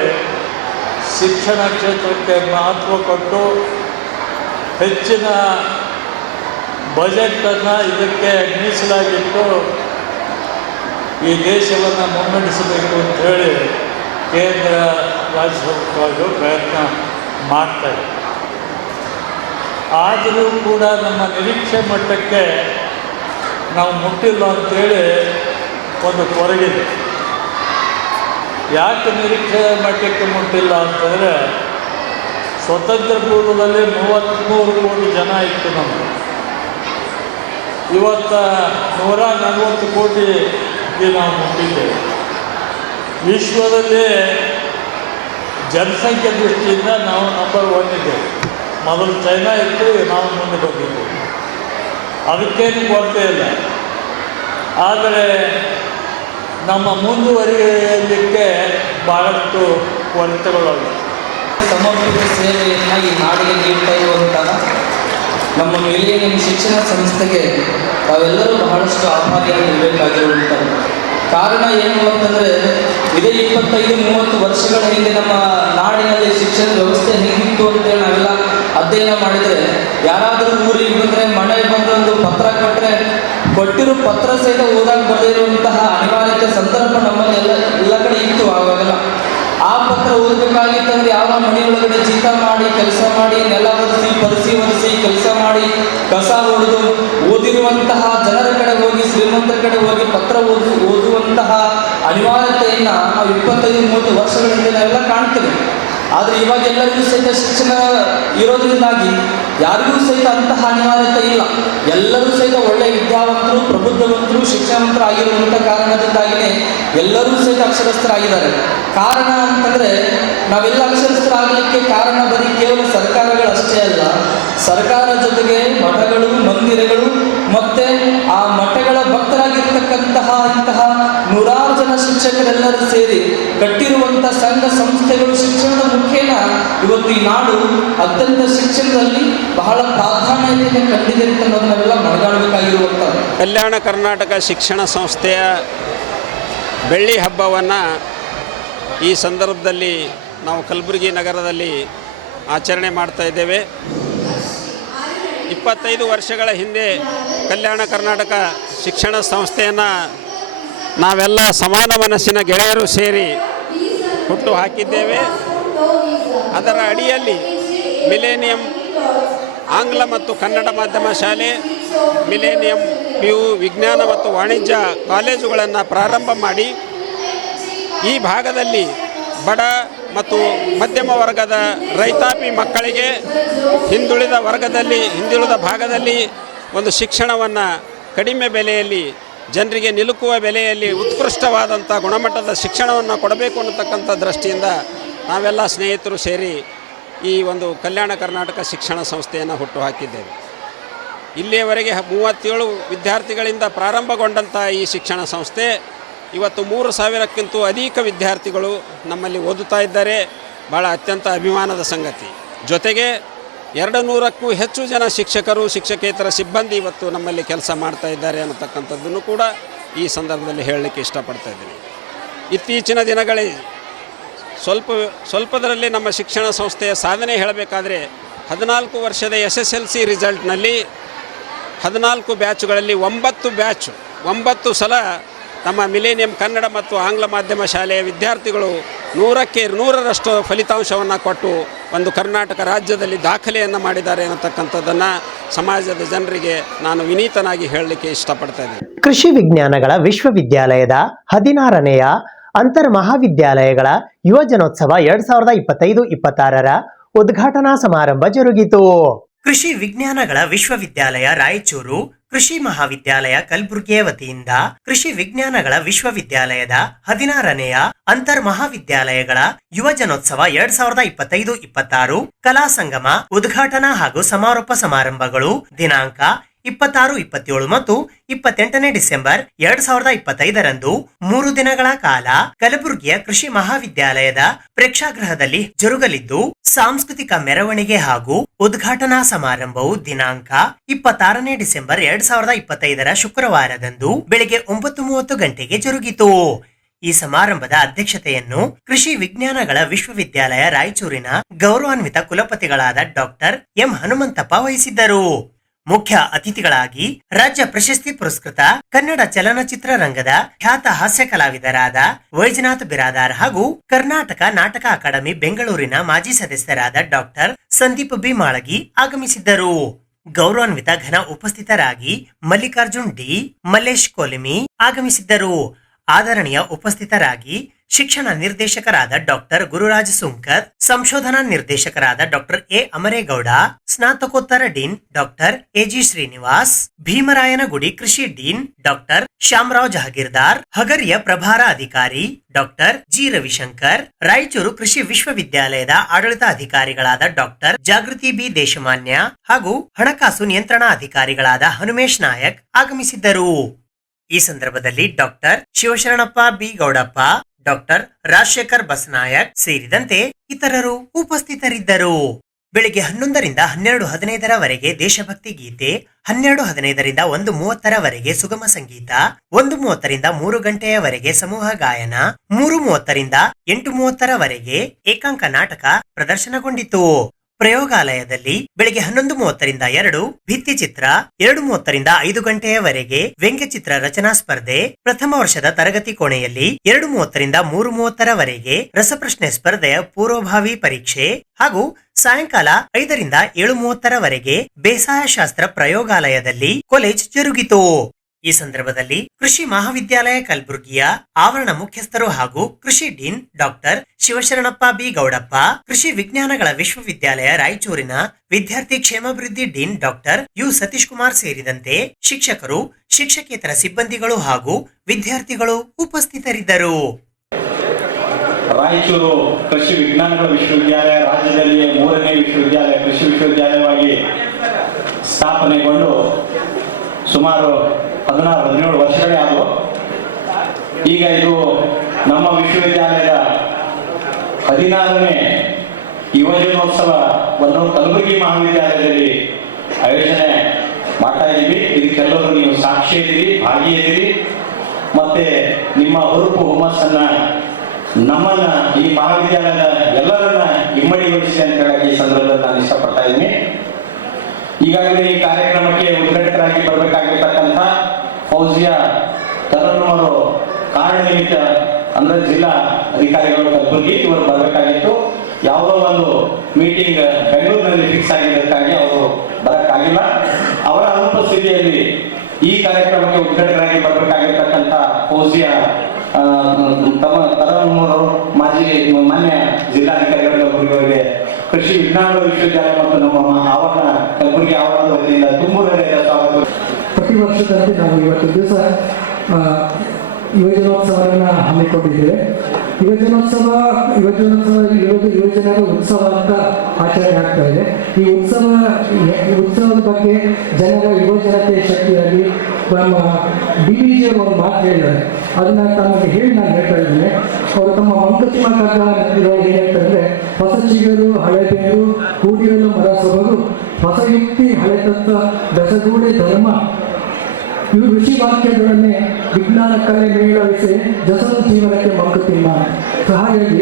ಶಿಕ್ಷಣ ಕ್ಷೇತ್ರಕ್ಕೆ ಮಹತ್ವ ಕೊಟ್ಟು ಹೆಚ್ಚಿನ ಬಜೆಟನ್ನು ಇದಕ್ಕೆ ಮೀಸಲಾಗಿಟ್ಟು ಈ ದೇಶವನ್ನು ಮುನ್ನಡೆಸಬೇಕು ಅಂಥೇಳಿ ಕೇಂದ್ರ ರಾಜ್ಯ ಸರ್ಕಾರಗಳು ಪ್ರಯತ್ನ ಮಾಡ್ತಾರೆ. ಆದರೂ ಕೂಡ ನಮ್ಮ ನಿರೀಕ್ಷೆ ಮಟ್ಟಕ್ಕೆ ನಾವು ಮುಟ್ಟಿಲ್ಲ ಅಂಥೇಳಿ ಒಂದು ಕೊರಗಿದೆ. ಯಾಕೆ ನಿರೀಕ್ಷೆ ಮಟ್ಟಕ್ಕೆ ಮುಟ್ಟಿಲ್ಲ ಅಂತಂದರೆ, ಸ್ವತಂತ್ರ ಪೂರ್ವದಲ್ಲಿ 33 ಕೋಟಿ ಜನ ಇತ್ತು ನಮ್ಮದು. ಇವತ್ತು 140 ಕೋಟಿಗೆ ನಾವು ಮುಟ್ಟಿದ್ದೇವೆ. ವಿಶ್ವದಲ್ಲಿ ಜನಸಂಖ್ಯೆ ದೃಷ್ಟಿಯಿಂದ ನಾವು ನಂಬರ್ 1 ಇದ್ದೇವೆ. ಮೊದಲು ಚೈನಾ ಇತ್ತು, ನಾವು ಮುಂದೆ ಬಂದಿದ್ದೇವೆ. ಅದಕ್ಕೇನು ಕೊರತೆ ಇಲ್ಲ. ಆದರೆ ನಮ್ಮ ಮುಂದುವರಿಯಲಿಕ್ಕೆ ಭಾಳಷ್ಟು ಕೊರತೆಗಳಿವೆ. ಸಮರ್ಪಿತ ಸೇವೆಯನ್ನು ಈ ನಾಡಿಗೆ ನೀಡ್ತಾ ಇರುವಂತಹ ನಮ್ಮ ಮಿಲೇನಿಯಂ ಶಿಕ್ಷಣ ಸಂಸ್ಥೆಗೆ ತಾವೆಲ್ಲರೂ ಬಹಳಷ್ಟು ಆಭಾರಿಯಾಗಿರಬೇಕಾಗಿರುವಂಥದ್ದು. ಕಾರಣ ಏನು ಅಂತಂದರೆ, ಇದೇ 25-30 ವರ್ಷಗಳ ಹಿಂದೆ ನಮ್ಮ ನಾಡಿನಲ್ಲಿ ಶಿಕ್ಷಣ ವ್ಯವಸ್ಥೆ ಹೇಗಿತ್ತು ಅಂತೇಳಿ ನಾವೆಲ್ಲ ಅಧ್ಯಯನ ಮಾಡಿದರೆ, ಯಾರಾದರೂ ಊರಿಗೆ ಬಂದರೆ, ಮನೆಗೆ ಬಂದು ಒಂದು ಪತ್ರ ಕೊಟ್ಟರೆ ಕೊಟ್ಟಿರೋ ಪತ್ರ ಸಹಿತ ಓದಾಗಿ ಬರೆದಿರುವಂತಹ ಅನಿವಾರ್ಯತೆ ಸಂದರ್ಭ ನಮ್ಮಲ್ಲಿ ಎಲ್ಲ ಕಡೆ ಇತ್ತು. ಆವಾಗೆಲ್ಲ ಆ ಪತ್ರ ಓದಬೇಕಾಗಿತ್ತಂದ್ರೆ ಯಾವ ಮನೆಯೊಳಗಡೆ ಜೀತ ಮಾಡಿ ಕೆಲಸ ಮಾಡಿ ನೆಲ ಒರೆಸಿ ಕೆಲಸ ಮಾಡಿ ಕಸ ಹೊಡೆದು ಓದಿರುವಂತಹ ಜನರ ಕಡೆ ಹೋಗಿ, ಶ್ರೀಮಂತರ ಕಡೆ ಹೋಗಿ ಪತ್ರ ಓದುವಂತಹ ಅನಿವಾರ್ಯತೆಯನ್ನು ನಾವು 25-30 ವರ್ಷಗಳ ಹಿಂದೆ ನಾವೆಲ್ಲ ಕಾಣ್ತೇವೆ. ಆದರೆ ಇವಾಗ ಎಲ್ಲರಿಗೂ ಸಹಿತ ಶಿಕ್ಷಣ ಇರೋದ್ರಿಂದಾಗಿ ಯಾರಿಗೂ ಸಹಿತ ಅಂತಹ ಅನಿವಾರ್ಯತೆ ಇಲ್ಲ. ಎಲ್ಲರೂ ಸಹಿತ ಒಳ್ಳೆಯ ವಿದ್ಯಾವಂತರು, ಪ್ರಬುದ್ಧವಂತರು, ಶಿಕ್ಷಣವಂತರು ಆಗಿರುವಂಥ ಕಾರಣದಿಂದಾಗಿಯೇ ಎಲ್ಲರೂ ಸಹಿತ ಅಕ್ಷರಸ್ಥರಾಗಿದ್ದಾರೆ. ಕಾರಣ ಅಂತಂದರೆ, ನಾವೆಲ್ಲ ಅಕ್ಷರಸ್ಥರಾಗಲಿಕ್ಕೆ ಕಾರಣ ಬರೀ ಕೇವಲ ಸರ್ಕಾರಗಳು ಅಷ್ಟೇ ಅಲ್ಲ, ಸರ್ಕಾರ ಜೊತೆಗೆ ಮಠಗಳು, ಮಂದಿರಗಳು ಮತ್ತು ಆ ಮಠಗಳ ಭಕ್ತರಾಗಿರ್ತಕ್ಕಂತಹ ಇಂತಹ 100 ಜನ ಶಿಕ್ಷಕರೆಲ್ಲರೂ ಸೇರಿ ಕಟ್ಟಿರುವಂಥ ಸಂಘ ಸಂಸ್ಥೆಗಳು ಶಿಕ್ಷಣದ ಮುಖೇನ ಇವತ್ತು ಈ ನಾಡು ಅತ್ಯಂತ ಶಿಕ್ಷಣದಲ್ಲಿ ಬಹಳ ಪ್ರಾಧಾನ್ಯತೆಯನ್ನು ಕಂಡಿದೆ ಅಂತ ನಾವೆಲ್ಲ ಮನಗಾಣಬೇಕಾಗಿರುವಂಥದ್ದು. ಕಲ್ಯಾಣ ಕರ್ನಾಟಕ ಶಿಕ್ಷಣ ಸಂಸ್ಥೆಯ ಬೆಳ್ಳಿ ಹಬ್ಬವನ್ನು ಈ ಸಂದರ್ಭದಲ್ಲಿ ನಾವು ಕಲಬುರಗಿ ನಗರದಲ್ಲಿ ಆಚರಣೆ ಮಾಡ್ತಾ ಇದ್ದೇವೆ. 25 ವರ್ಷಗಳ ಹಿಂದೆ ಕಲ್ಯಾಣ ಕರ್ನಾಟಕ ಶಿಕ್ಷಣ ಸಂಸ್ಥೆಯನ್ನು ನಾವೆಲ್ಲ ಸಮಾನ ಮನಸ್ಸಿನ ಗೆಳೆಯರು ಸೇರಿ ಹುಟ್ಟು ಹಾಕಿದ್ದೇವೆ. ಅದರ ಅಡಿಯಲ್ಲಿ ಮಿಲೇನಿಯಂ ಆಂಗ್ಲ ಮತ್ತು ಕನ್ನಡ ಮಾಧ್ಯಮ ಶಾಲೆ, ಮಿಲೇನಿಯಂ PU ವಿಜ್ಞಾನ ಮತ್ತು ವಾಣಿಜ್ಯ ಕಾಲೇಜುಗಳನ್ನು ಪ್ರಾರಂಭ ಮಾಡಿ ಈ ಭಾಗದಲ್ಲಿ ಬಡ ಮತ್ತು ಮಧ್ಯಮ ವರ್ಗದ ರೈತಾಪಿ ಮಕ್ಕಳಿಗೆ ಹಿಂದುಳಿದ ಭಾಗದಲ್ಲಿ ಒಂದು ಶಿಕ್ಷಣವನ್ನು ಕಡಿಮೆ ಬೆಲೆಯಲ್ಲಿ, ಜನರಿಗೆ ನಿಲುಕುವ ಬೆಲೆಯಲ್ಲಿ ಉತ್ಕೃಷ್ಟವಾದಂಥ ಗುಣಮಟ್ಟದ ಶಿಕ್ಷಣವನ್ನು ಕೊಡಬೇಕು ಅನ್ನತಕ್ಕಂಥ ದೃಷ್ಟಿಯಿಂದ ನಾವೆಲ್ಲ ಸ್ನೇಹಿತರು ಸೇರಿ ಈ ಒಂದು ಕಲ್ಯಾಣ ಕರ್ನಾಟಕ ಶಿಕ್ಷಣ ಸಂಸ್ಥೆಯನ್ನು ಹುಟ್ಟು ಹಾಕಿದ್ದೇವೆ. ಇಲ್ಲಿಯವರೆಗೆ 37 ವಿದ್ಯಾರ್ಥಿಗಳಿಂದ ಪ್ರಾರಂಭಗೊಂಡಂಥ ಈ ಶಿಕ್ಷಣ ಸಂಸ್ಥೆ ಇವತ್ತು 3,000ಕ್ಕಿಂತ ಅಧಿಕ ವಿದ್ಯಾರ್ಥಿಗಳು ನಮ್ಮಲ್ಲಿ ಓದುತ್ತಾ ಇದ್ದಾರೆ. ಭಾಳ ಅತ್ಯಂತ ಅಭಿಮಾನದ ಸಂಗತಿ. ಜೊತೆಗೆ 200ಕ್ಕೂ ಹೆಚ್ಚು ಜನ ಶಿಕ್ಷಕರು, ಶಿಕ್ಷಕೇತರ ಸಿಬ್ಬಂದಿ ಇವತ್ತು ನಮ್ಮಲ್ಲಿ ಕೆಲಸ ಮಾಡ್ತಾ ಇದ್ದಾರೆ ಅನ್ನತಕ್ಕಂಥದ್ದನ್ನು ಕೂಡ ಈ ಸಂದರ್ಭದಲ್ಲಿ ಹೇಳಲಿಕ್ಕೆ ಇಷ್ಟಪಡ್ತಾ ಇದ್ದೀನಿ. ಇತ್ತೀಚಿನ ದಿನಗಳಲ್ಲಿ ಸ್ವಲ್ಪದರಲ್ಲಿ ನಮ್ಮ ಶಿಕ್ಷಣ ಸಂಸ್ಥೆಯ ಸಾಧನೆ ಹೇಳಬೇಕಾದ್ರೆ 14 ವರ್ಷದ SSLC ರಿಸಲ್ಟ್ನಲ್ಲಿ 14 ಬ್ಯಾಚುಗಳಲ್ಲಿ 9 ಸಲ ನಮ್ಮ ಮಿಲೇನಿಯಂ ಕನ್ನಡ ಮತ್ತು ಆಂಗ್ಲ ಮಾಧ್ಯಮ ಶಾಲೆಯ ವಿದ್ಯಾರ್ಥಿಗಳು 100ಕ್ಕೆ 100ರಷ್ಟು ಫಲಿತಾಂಶವನ್ನು ಕೊಟ್ಟು ಒಂದು ಕರ್ನಾಟಕ ರಾಜ್ಯದಲ್ಲಿ ದಾಖಲೆಯನ್ನು ಮಾಡಿದ್ದಾರೆ ಅನ್ನತಕ್ಕಂಥದ್ದನ್ನು ಸಮಾಜದ ಜನರಿಗೆ ನಾನು ವಿನೀತನಾಗಿ ಹೇಳಲಿಕ್ಕೆ ಇಷ್ಟಪಡ್ತಾ ಇದ್ದೇನೆ. ಕೃಷಿ ವಿಜ್ಞಾನಗಳ ವಿಶ್ವವಿದ್ಯಾಲಯದ 16ನೇಯ ಅಂತರ್ ಮಹಾವಿದ್ಯಾಲಯಗಳ ಯುವಜನೋತ್ಸವ 2025-26ರ ಉದ್ಘಾಟನಾ ಸಮಾರಂಭ ಜರುಗಿತು. ಕೃಷಿ ವಿಜ್ಞಾನಗಳ ವಿಶ್ವವಿದ್ಯಾಲಯ ರಾಯಚೂರು, ಕೃಷಿ ಮಹಾವಿದ್ಯಾಲಯ ಕಲಬುರಗಿಯ ವತಿಯಿಂದ ಕೃಷಿ ವಿಜ್ಞಾನಗಳ ವಿಶ್ವವಿದ್ಯಾಲಯದ 16ನೆಯ ಅಂತರ್ ಮಹಾವಿದ್ಯಾಲಯಗಳ ಯುವಜನೋತ್ಸವ 2025-26 ಕಲಾ ಸಂಗಮ ಉದ್ಘಾಟನಾ ಹಾಗೂ ಸಮಾರೋಪ ಸಮಾರಂಭಗಳು ದಿನಾಂಕ 26, 27 ಮತ್ತು 28 ಡಿಸೆಂಬರ್ 2025ರಂದು 3 ದಿನಗಳ ಕಾಲ ಕಲಬುರಗಿಯ ಕೃಷಿ ಮಹಾವಿದ್ಯಾಲಯದ ಪ್ರೇಕ್ಷಾಗೃಹದಲ್ಲಿ ಜರುಗಲಿದ್ದು, ಸಾಂಸ್ಕೃತಿಕ ಮೆರವಣಿಗೆ ಹಾಗೂ ಉದ್ಘಾಟನಾ ಸಮಾರಂಭವು ದಿನಾಂಕ 26 ಡಿಸೆಂಬರ್ 2025ರ ಶುಕ್ರವಾರದಂದು ಬೆಳಗ್ಗೆ 9:30 ಗಂಟೆಗೆ ಜರುಗಿತು. ಈ ಸಮಾರಂಭದ ಅಧ್ಯಕ್ಷತೆಯನ್ನು ಕೃಷಿ ವಿಜ್ಞಾನಗಳ ವಿಶ್ವವಿದ್ಯಾಲಯ ರಾಯಚೂರಿನ ಗೌರವಾನ್ವಿತ ಕುಲಪತಿಗಳಾದ ಡಾಕ್ಟರ್ ಎಂ ಹನುಮಂತಪ್ಪ ವಹಿಸಿದ್ದರು. ಮುಖ್ಯ ಅತಿಥಿಗಳಾಗಿ ರಾಜ್ಯ ಪ್ರಶಸ್ತಿ ಪುರಸ್ಕೃತ ಕನ್ನಡ ಚಲನಚಿತ್ರ ರಂಗದ ಖ್ಯಾತ ಹಾಸ್ಯ ಕಲಾವಿದರಾದ ವೈಜನಾಥ್ ಬಿರಾದಾರ್ ಹಾಗೂ ಕರ್ನಾಟಕ ನಾಟಕ ಅಕಾಡೆಮಿ ಬೆಂಗಳೂರಿನ ಮಾಜಿ ಸದಸ್ಯರಾದ ಡಾಕ್ಟರ್ ಸಂದೀಪ್ ಬಿ ಮಾಳಗಿ ಆಗಮಿಸಿದ್ದರು. ಗೌರವಾನ್ವಿತ ಘನ ಉಪಸ್ಥಿತರಾಗಿ ಮಲ್ಲಿಕಾರ್ಜುನ್ ಡಿ, ಮಲ್ಲೇಶ್ ಕೋಲಿಮಿ ಆಗಮಿಸಿದ್ದರು. ಆದರಣೀಯ ಉಪಸ್ಥಿತರಾಗಿ ಶಿಕ್ಷಣ ನಿರ್ದೇಶಕರಾದ ಡಾಕ್ಟರ್ ಗುರುರಾಜ್ ಸುಂಕರ್, ಸಂಶೋಧನಾ ನಿರ್ದೇಶಕರಾದ ಡಾಕ್ಟರ್ ಎ ಅಮರೇಗೌಡ, ಸ್ನಾತಕೋತ್ತರ dean doctor AG Srinivas, Bheemarayanagudi ಕೃಷಿ ಡೀನ್ ಡಾಕ್ಟರ್ ಶ್ಯಾಮರಾವ್ ಜಹಗೀರ್ದಾರ್, ಹಗರಿಯ ಪ್ರಭಾರ ಅಧಿಕಾರಿ ಡಾಕ್ಟರ್ ಜಿ ರವಿಶಂಕರ್, ರಾಯಚೂರು ಕೃಷಿ ವಿಶ್ವವಿದ್ಯಾಲಯದ ಆಡಳಿತ ಅಧಿಕಾರಿಗಳಾದ ಡಾಕ್ಟರ್ ಜಾಗೃತಿ ಬಿ ದೇಶಮಾನ್ಯ ಹಾಗೂ ಹಣಕಾಸು ನಿಯಂತ್ರಣಾ ಅಧಿಕಾರಿಗಳಾದ ಹನುಮೇಶ್ ನಾಯಕ್ ಆಗಮಿಸಿದ್ದರು. ಈ ಸಂದರ್ಭದಲ್ಲಿ doctor Shivasharanappa B Gowdappa, doctor Rajashekhar Basnayak ಸೇರಿದಂತೆ ಇತರರು ಉಪಸ್ಥಿತರಿದ್ದರು. ಬೆಳಿಗ್ಗೆ 11ರಿಂದ 12:15 ದೇಶಭಕ್ತಿ ಗೀತೆ, 12:15ರಿಂದ 1:30 ಸುಗಮ ಸಂಗೀತ, 1:30ರಿಂದ 3 ಗಂಟೆಯವರೆಗೆ ಸಮೂಹ ಗಾಯನ, 3:30ರಿಂದ 8:30 ಏಕಾಂಕ ನಾಟಕ ಪ್ರದರ್ಶನಗೊಂಡಿತು. ಪ್ರಯೋಗಾಲಯದಲ್ಲಿ ಬೆಳಿಗ್ಗೆ 11:30ರಿಂದ 2 ಭಿತ್ತಿ ಚಿತ್ರ, 2:30ರಿಂದ 5 ಗಂಟೆಯವರೆಗೆ ವ್ಯಂಗ್ಯಚಿತ್ರ ರಚನಾ ಸ್ಪರ್ಧೆ, ಪ್ರಥಮ ವರ್ಷದ ತರಗತಿ ಕೋಣೆಯಲ್ಲಿ 2:30ರಿಂದ 3:30 ರಸಪ್ರಶ್ನೆ ಸ್ಪರ್ಧೆಯ ಪೂರ್ವಭಾವಿ ಪರೀಕ್ಷೆ ಹಾಗೂ ಸಾಯಂಕಾಲ 5ರಿಂದ 7:30 ಬೇಸಾಯ ಶಾಸ್ತ್ರ ಪ್ರಯೋಗಾಲಯದಲ್ಲಿ ಕಾಲೇಜ್ ಜರುಗಿತು. ಈ ಸಂದರ್ಭದಲ್ಲಿ ಕೃಷಿ ಮಹಾವಿದ್ಯಾಲಯ ಕಲಬುರಗಿಯ ಆವರಣ ಮುಖ್ಯಸ್ಥರು ಹಾಗೂ ಕೃಷಿ dean doctor Shivasharanappa B Gowdappa, ಕೃಷಿ ವಿಜ್ಞಾನಗಳ ವಿಶ್ವವಿದ್ಯಾಲಯ ರಾಯಚೂರಿನ ವಿದ್ಯಾರ್ಥಿ ಕ್ಷೇಮಾಭಿವೃದ್ಧಿ dean doctor U Satish Kumar ಸೇರಿದಂತೆ ಶಿಕ್ಷಕರು, ಶಿಕ್ಷಕೇತರ ಸಿಬ್ಬಂದಿಗಳು ಹಾಗೂ ವಿದ್ಯಾರ್ಥಿಗಳು ಉಪಸ್ಥಿತರಿದ್ದರು. ರಾಯಚೂರು ಕೃಷಿ ವಿಜ್ಞಾನಗಳ ವಿಶ್ವವಿದ್ಯಾಲಯ ರಾಜ್ಯದಲ್ಲಿ 3ನೇ ವಿಶ್ವವಿದ್ಯಾಲಯ ಕೃಷಿ ವಿಶ್ವವಿದ್ಯಾಲಯವಾಗಿ ಸ್ಥಾಪನೆಗೊಂಡು ಸುಮಾರು 16-17 ವರ್ಷಗಳೇ ಆದವು. ಈಗ ಇದು ನಮ್ಮ ವಿಶ್ವವಿದ್ಯಾಲಯದ 16ನೇ ಯುವಜನೋತ್ಸವವನ್ನು ಕಲಬುರಗಿ ಮಹಾವಿದ್ಯಾಲಯದಲ್ಲಿ ಆಯೋಜನೆ ಮಾಡ್ತಾ ಇದ್ದೀವಿ. ಇದಕ್ಕೆಲ್ಲರೂ ನೀವು ಸಾಕ್ಷಿ ಇದ್ದೀರಿ, ಭಾಗಿಯಿದ್ದೀರಿ. ಮತ್ತೆ ನಿಮ್ಮ ಹುರುಪು ಹುಮ್ಮಸ್ಸನ್ನ ನಮ್ಮನ್ನ ಈ ಮಹಾವಿದ್ಯಾಲಯದ ಎಲ್ಲರನ್ನ ಇಮ್ಮಡಿಗೊಳಿಸಿ ಅಂತ ಹೇಳಿ ಈ ಸಂದರ್ಭದಲ್ಲಿ ನಾನು ಇಷ್ಟಪಡ್ತಾ ಇದ್ದೀನಿ. ಈಗಾಗಲೇ ಈ ಕಾರ್ಯಕ್ರಮಕ್ಕೆ ಉದ್ಘಾಟಕರಾಗಿ ಬರಬೇಕಾಗಿರ್ತಕ್ಕಂಥ ಫೌಜಿಯಾ ತರನ್ನವರು ಕಾರಣ ನಿಮಿತ್ತ ಅಂದ್ರೆ ಜಿಲ್ಲಾ ಅಧಿಕಾರಿಗಳು ಕಲಬುರಗಿ ಇವರು ಬರಬೇಕಾಗಿತ್ತು. ಯಾವುದೋ ಒಂದು ಮೀಟಿಂಗ್ ಬೆಂಗಳೂರಿನಲ್ಲಿ ಫಿಕ್ಸ್ ಆಗಿದ್ದಕ್ಕಾಗಿ ಅವರು ಬರಕ್ಕಾಗಿಲ್ಲ. ಅವರ ಅನುಪಸ್ಥಿತಿಯಲ್ಲಿ ಈ ಕಾರ್ಯಕ್ರಮಕ್ಕೆ ಉದ್ಘಾಟಕರಾಗಿ ಬರಬೇಕಾಗಿರ್ತಕ್ಕಂಥ ಫೌಜಿಯಾ ತರನ್ನವರು ಮಾನ್ಯ ಜಿಲ್ಲಾಧಿಕಾರಿಗಳ ಕಲಬುರಗಿ ಕೃಷಿ ವಿಜ್ಞಾನಗಳ ವಿಶ್ವವಿದ್ಯಾಲಯ ಮತ್ತು ನಮ್ಮ ಆವರಣ ಕಲಬುರಗಿ ಆವರಣದ ವತಿಯಿಂದ ತುಂಬು ಸ್ವಾಗತ. ಪ್ರತಿ ವರ್ಷದಂತೆ ನಾವು ಇವತ್ತು ದಿವಸ ಯುವಜನೋತ್ಸವವನ್ನು ಹಮ್ಮಿಕೊಂಡಿದ್ದೇವೆ. ಯುವಜನರ ಉತ್ಸವ ಅಂತ ಆಚರಣೆ ಆಗ್ತಾ ಇದೆ. ಈ ಉತ್ಸವದ ಬಗ್ಗೆ ಯುವಜನತೆ ಶಕ್ತಿಯಾಗಿ ನಮ್ಮ DVG ಅವರು ಒಂದು ಮಾತು ಹೇಳಿದ್ದಾರೆ. ಅದನ್ನ ತಮಗೆ ಹೇಳಿ ನಾನು ಹೇಳ್ತಾ ಇದ್ದೇನೆ. ಅವರು ತಮ್ಮ ಮಂಕುತಿಮ್ಮ ಕಗ್ಗ ಏನು ಹೇಳ್ತಾರೆ, ಹೊಸ ಚಿಗುರು ಹಳೆ ಬೇರು ಕೂಡಿರಲು ಮರ ಸೊಬಗು, ಹೊಸ ಯುಕ್ತಿ ಹಳೆ ತತ್ವ ಬೆಸಗೂಡೆ ಧರ್ಮ, ಇವು ಋಷಿ ವಾಕ್ಯಗಳನ್ನೇ ವಿಜ್ಞಾನ ಕಲೆ ಮೇಳವಿಸಿ ಜಸಲು ಜೀವನಕ್ಕೆ ಮಂಕುತಿಮ್ಮ. ಹಾಗಾಗಿ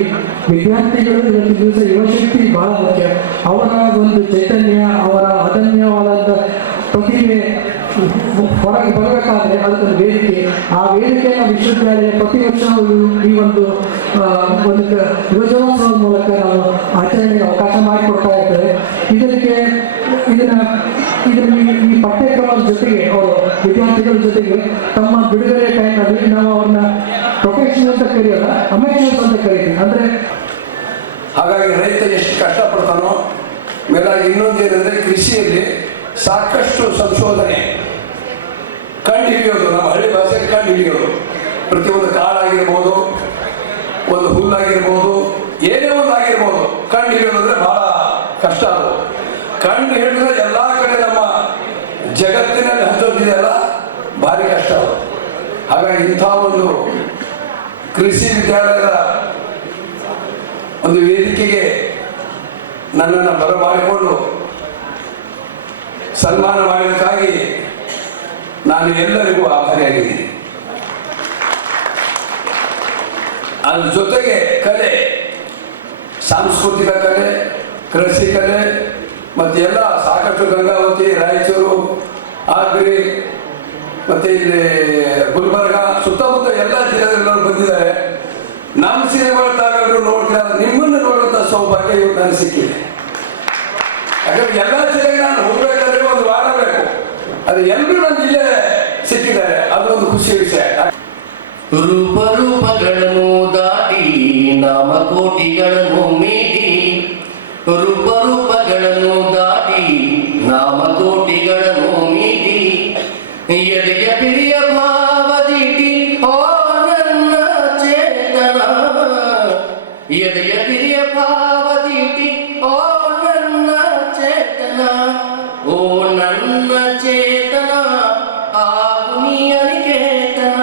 ವಿದ್ಯಾರ್ಥಿಗಳು ಇವತ್ತು ದಿವಸ ಯುವಶಕ್ತಿ ಬಹಳ ಮುಖ್ಯ. ಅವರ ಒಂದು ಚೈತನ್ಯ, ಅವರ ಅದನ್ಯವಾದ ಪ್ರತಿಭೆ ಹೊರಗೆ ಬರಬೇಕಾದ್ರೆ ಅದಕ್ಕೊಂದು ವೇದಿಕೆ. ಆ ವೇದಿಕೆಯನ್ನು ವಿಶ್ವವಿದ್ಯಾಲಯ ಪ್ರತಿ ವರ್ಷ ಈ ಒಂದು ಯುವಜನೋತ್ಸವದ ಮೂಲಕ ನಾವು ಆಚರಣೆಗೆ ಅವಕಾಶ ಮಾಡಿಕೊಡ್ತಾ ಇರ್ತೇವೆ. ಈ ಪಠ್ಯಕ್ರಮದ ಜೊತೆಗೆ ಅವರು ವಿದ್ಯಾರ್ಥಿಗಳ ಜೊತೆಗೆ ತಮ್ಮ ಬಿಡುಗಡೆ ಟೈಮ್ನಲ್ಲಿ ನಾವು ಅವ್ರನ್ನ ಪ್ರೊಫೆಷನಲ್ ಅಂತ ಕರೆಯೋಲ್ಲ, ಅಮೇಚರ್ಸ್ ಅಂತ ಕರೀತೀವಿ. ಅಂದರೆ ಹಾಗಾಗಿ ರೈತ ಎಷ್ಟು ಕಷ್ಟಪಡ್ತಾನೋ ಮೇಲಾಗಿ ಇನ್ನೊಂದು ಏನಂದರೆ ಕೃಷಿಯಲ್ಲಿ ಸಾಕಷ್ಟು ಸಂಶೋಧನೆ ಕಂಡು ಹಿಡಿಯೋದು, ನಮ್ಮ ಹಳ್ಳಿ ಭಾಷೆಯಲ್ಲಿ ಕಂಡು ಹಿಡಿಯೋದು. ಪ್ರತಿಯೊಂದು ಕಾಳಾಗಿರ್ಬೋದು, ಒಂದು ಹುಲ್ಲಾಗಿರ್ಬೋದು, ಏನೇ ಒಂದು ಆಗಿರ್ಬೋದು, ಕಂಡು ಹಿಡಿಯೋದಂದ್ರೆ ಬಹಳ ಕಷ್ಟ. ಅದು ಕಂಡು ಹಿಡಿದ್ರೆ ಎಲ್ಲ ಕಡೆ ನಮ್ಮ ಜಗತ್ತಿನಲ್ಲಿ ಹಂಚೋದಿದೆಯಲ್ಲ, ಭಾರಿ ಕಷ್ಟ ಅದು. ಹಾಗಾಗಿ ಇಂಥ ಒಂದು ಕೃಷಿ ವಿದ್ಯಾಲಯದ ಒಂದು ವೇದಿಕೆಗೆ ನನ್ನನ್ನು ಬರಮಾಡಿಕೊಂಡು ಸನ್ಮಾನ ಮಾಡಿದ್ದಕ್ಕಾಗಿ ನಾನು ಎಲ್ಲರಿಗೂ ಆಭಾರಿಯಾಗಿದ್ದೀನಿ. ಅದ್ರ ಜೊತೆಗೆ ಕಲೆ, ಸಾಂಸ್ಕೃತಿಕ ಕಲೆ, ಕೃಷಿ ಕಲೆ ಮತ್ತು ಎಲ್ಲ ಸಾಕಷ್ಟು ಗಂಗಾವತಿ, ರಾಯಚೂರು, ಆಗ್ರಿ ಮತ್ತು ಇಲ್ಲಿ ಗುಲ್ಬರ್ಗ ಸುತ್ತಮುತ್ತ ಎಲ್ಲ ಜಿಲ್ಲೆಗಳಲ್ಲೂ ಬಂದಿದ್ದಾರೆ. ನಮ್ಮ ಸಿನಿಮಾಗಳ ತಾವೆಲ್ಲರೂ ನೋಡ್ತಾ ನಿಮ್ಮನ್ನು ನೋಡುವಂಥ ಸೌಭಾಗ್ಯ ಇವತ್ತು ನನಗೆ ಸಿಕ್ಕಿದೆ. ಯಾಕಂದ್ರೆ ಎಲ್ಲ ಜಿಲ್ಲೆಗೆ ನಾನು ಹೋಗ್ಬೇಕಾದ್ರೆ ಒಂದು ವಾರ ಬೇಕು, ಅದು ಎಲ್ಲರೂ ನನ್ನ ಜಿಲ್ಲೆ ಸಿಕ್ಕಿದ್ದಾರೆ, ಅದೊಂದು ಖುಷಿ ವಿಷಯ. ರೂಪಗಳನ್ನು ದಾಟಿ ನಾಮಕೋಟಿಗಳನ್ನು ಮೀಟಿ, ರೂಪಗಳನ್ನು ದಾಟಿ ನಾಮಕೋಟಿಗಳನ್ನು ಮೀಟಿ, ಎಡೆಯ ಪಿರಿಯ ಭಾವದೀಟಿ ಓ ನನ್ನ ಚೇತನ, ಎಡೆಯ ಪಿರಿಯ ಭಾವದೀಟಿ ಓ ನನ್ನ ಚೇತನ, ಓ ನನ್ನ ಚೇತನ ಆಗು ನೀ ಅನಿಕೇತನ.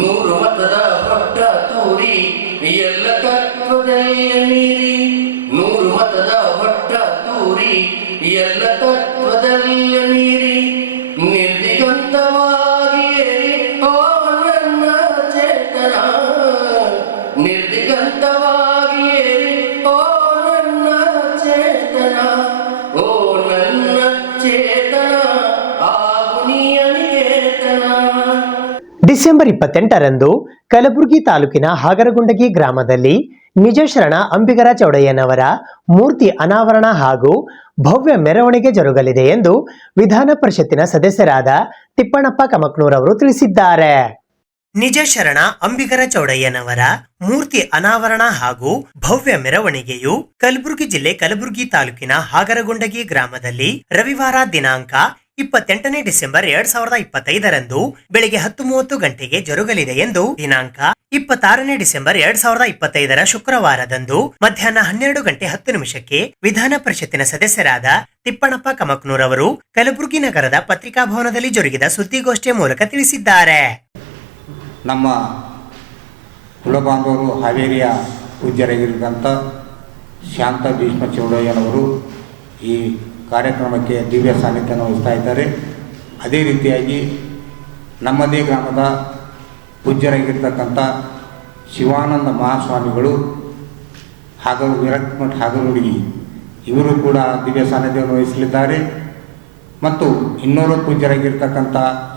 ನೂರು ಮತದ ಹೊಟ್ಟ ತೂರಿ ಎಲ್ಲ ತತ್ವದಲ್ಲಿ ಮೀರಿ, ನೂರು ಮತದ ಹೊಟ್ಟ ತೂರಿ ಎಲ್ಲ ತತ್ವದಲ್ಲಿ ಮೀರಿ, ನಿರ್ದಿಗಂತವಾಗಿ ಏರಿ ಓ ನನ್ನ ಚೇತನ, ನಿರ್ದಿಗಂತವಾಗಿ ಏರಿ ಓ ನನ್ನ ಚೇತನ, ಓ ನನ್ನ ಚೇತನ ಆಗು ನೀ ಅನಿಕೇತನ. ಡಿಸೆಂಬರ್ 28ರಂದು ಕಲಬುರಗಿ ತಾಲೂಕಿನ ಹಾಗರಗುಂಡಗಿ ಗ್ರಾಮದಲ್ಲಿ ನಿಜ ಶರಣ ಅಂಬಿಗರ ಚೌಡಯ್ಯನವರ ಮೂರ್ತಿ ಅನಾವರಣ ಹಾಗೂ ಭವ್ಯ ಮೆರವಣಿಗೆ ಜರುಗಲಿದೆ ಎಂದು ವಿಧಾನ ಪರಿಷತ್ತಿನ ಸದಸ್ಯರಾದ ತಿಪ್ಪಣ್ಣಪ್ಪ ಕಮಕ್ನೂರ್ ಅವರು ತಿಳಿಸಿದ್ದಾರೆ. ನಿಜ ಶರಣ ಅಂಬಿಗರ ಚೌಡಯ್ಯನವರ ಮೂರ್ತಿ ಅನಾವರಣ ಹಾಗೂ ಭವ್ಯ ಮೆರವಣಿಗೆಯು ಕಲಬುರಗಿ ಜಿಲ್ಲೆ ಕಲಬುರಗಿ ತಾಲೂಕಿನ ಹಾಗರಗುಂಡಗಿ ಗ್ರಾಮದಲ್ಲಿ ರವಿವಾರ ದಿನಾಂಕ 28 ಡಿಸೆಂಬರ್ 2025ರಂದು ಬೆಳಿಗ್ಗೆ 10:30 ಗಂಟೆಗೆ ಜರುಗಲಿದೆ ಎಂದು, ದಿನಾಂಕ 26 ಡಿಸೆಂಬರ್ 2025ರ ಶುಕ್ರವಾರದಂದು ಮಧ್ಯಾಹ್ನ 12 ಗಂಟೆ 10 ನಿಮಿಷಕ್ಕೆ ವಿಧಾನ ಪರಿಷತ್ತಿನ ಸದಸ್ಯರಾದ ತಿಪ್ಪಣ್ಣಪ್ಪ ಕಮಕ್ನೂರ್ ಅವರು ಕಲಬುರಗಿ ನಗರದ ಪತ್ರಿಕಾಭವನದಲ್ಲಿ ಜರುಗಿದ ಸುದ್ದಿಗೋಷ್ಠಿಯ ಮೂಲಕ ತಿಳಿಸಿದ್ದಾರೆ. ನಮ್ಮ ಕುಲಬಾಂಧವರು ಹಾವೇರಿಯ ಪೂಜ್ಯರಾಗಿರ್ತಕ್ಕಂಥ ಶಾಂತ ಭೀಷ್ಮ ಚೌಡಯ್ಯನವರು ಈ ಕಾರ್ಯಕ್ರಮಕ್ಕೆ ದಿವ್ಯ ಸಾನ್ನಿಧ್ಯವನ್ನು ವಹಿಸ್ತಾ ಇದ್ದಾರೆ. ಅದೇ ರೀತಿಯಾಗಿ ನಮ್ಮದೇ ಗ್ರಾಮದ ಪೂಜ್ಯರಾಗಿರ್ತಕ್ಕಂಥ ಶಿವಾನಂದ ಮಹಾಸ್ವಾಮಿಗಳು ಹಾಗೂ ವಿರಕ್ಮಠ ಹಾಗಲುಡಿ ಇವರು ಕೂಡ ದಿವ್ಯ ಸಾನ್ನಿಧ್ಯವನ್ನು ವಹಿಸಲಿದ್ದಾರೆ. ಮತ್ತು ಇನ್ನೂರು ಪೂಜ್ಯರಾಗಿರ್ತಕ್ಕಂಥ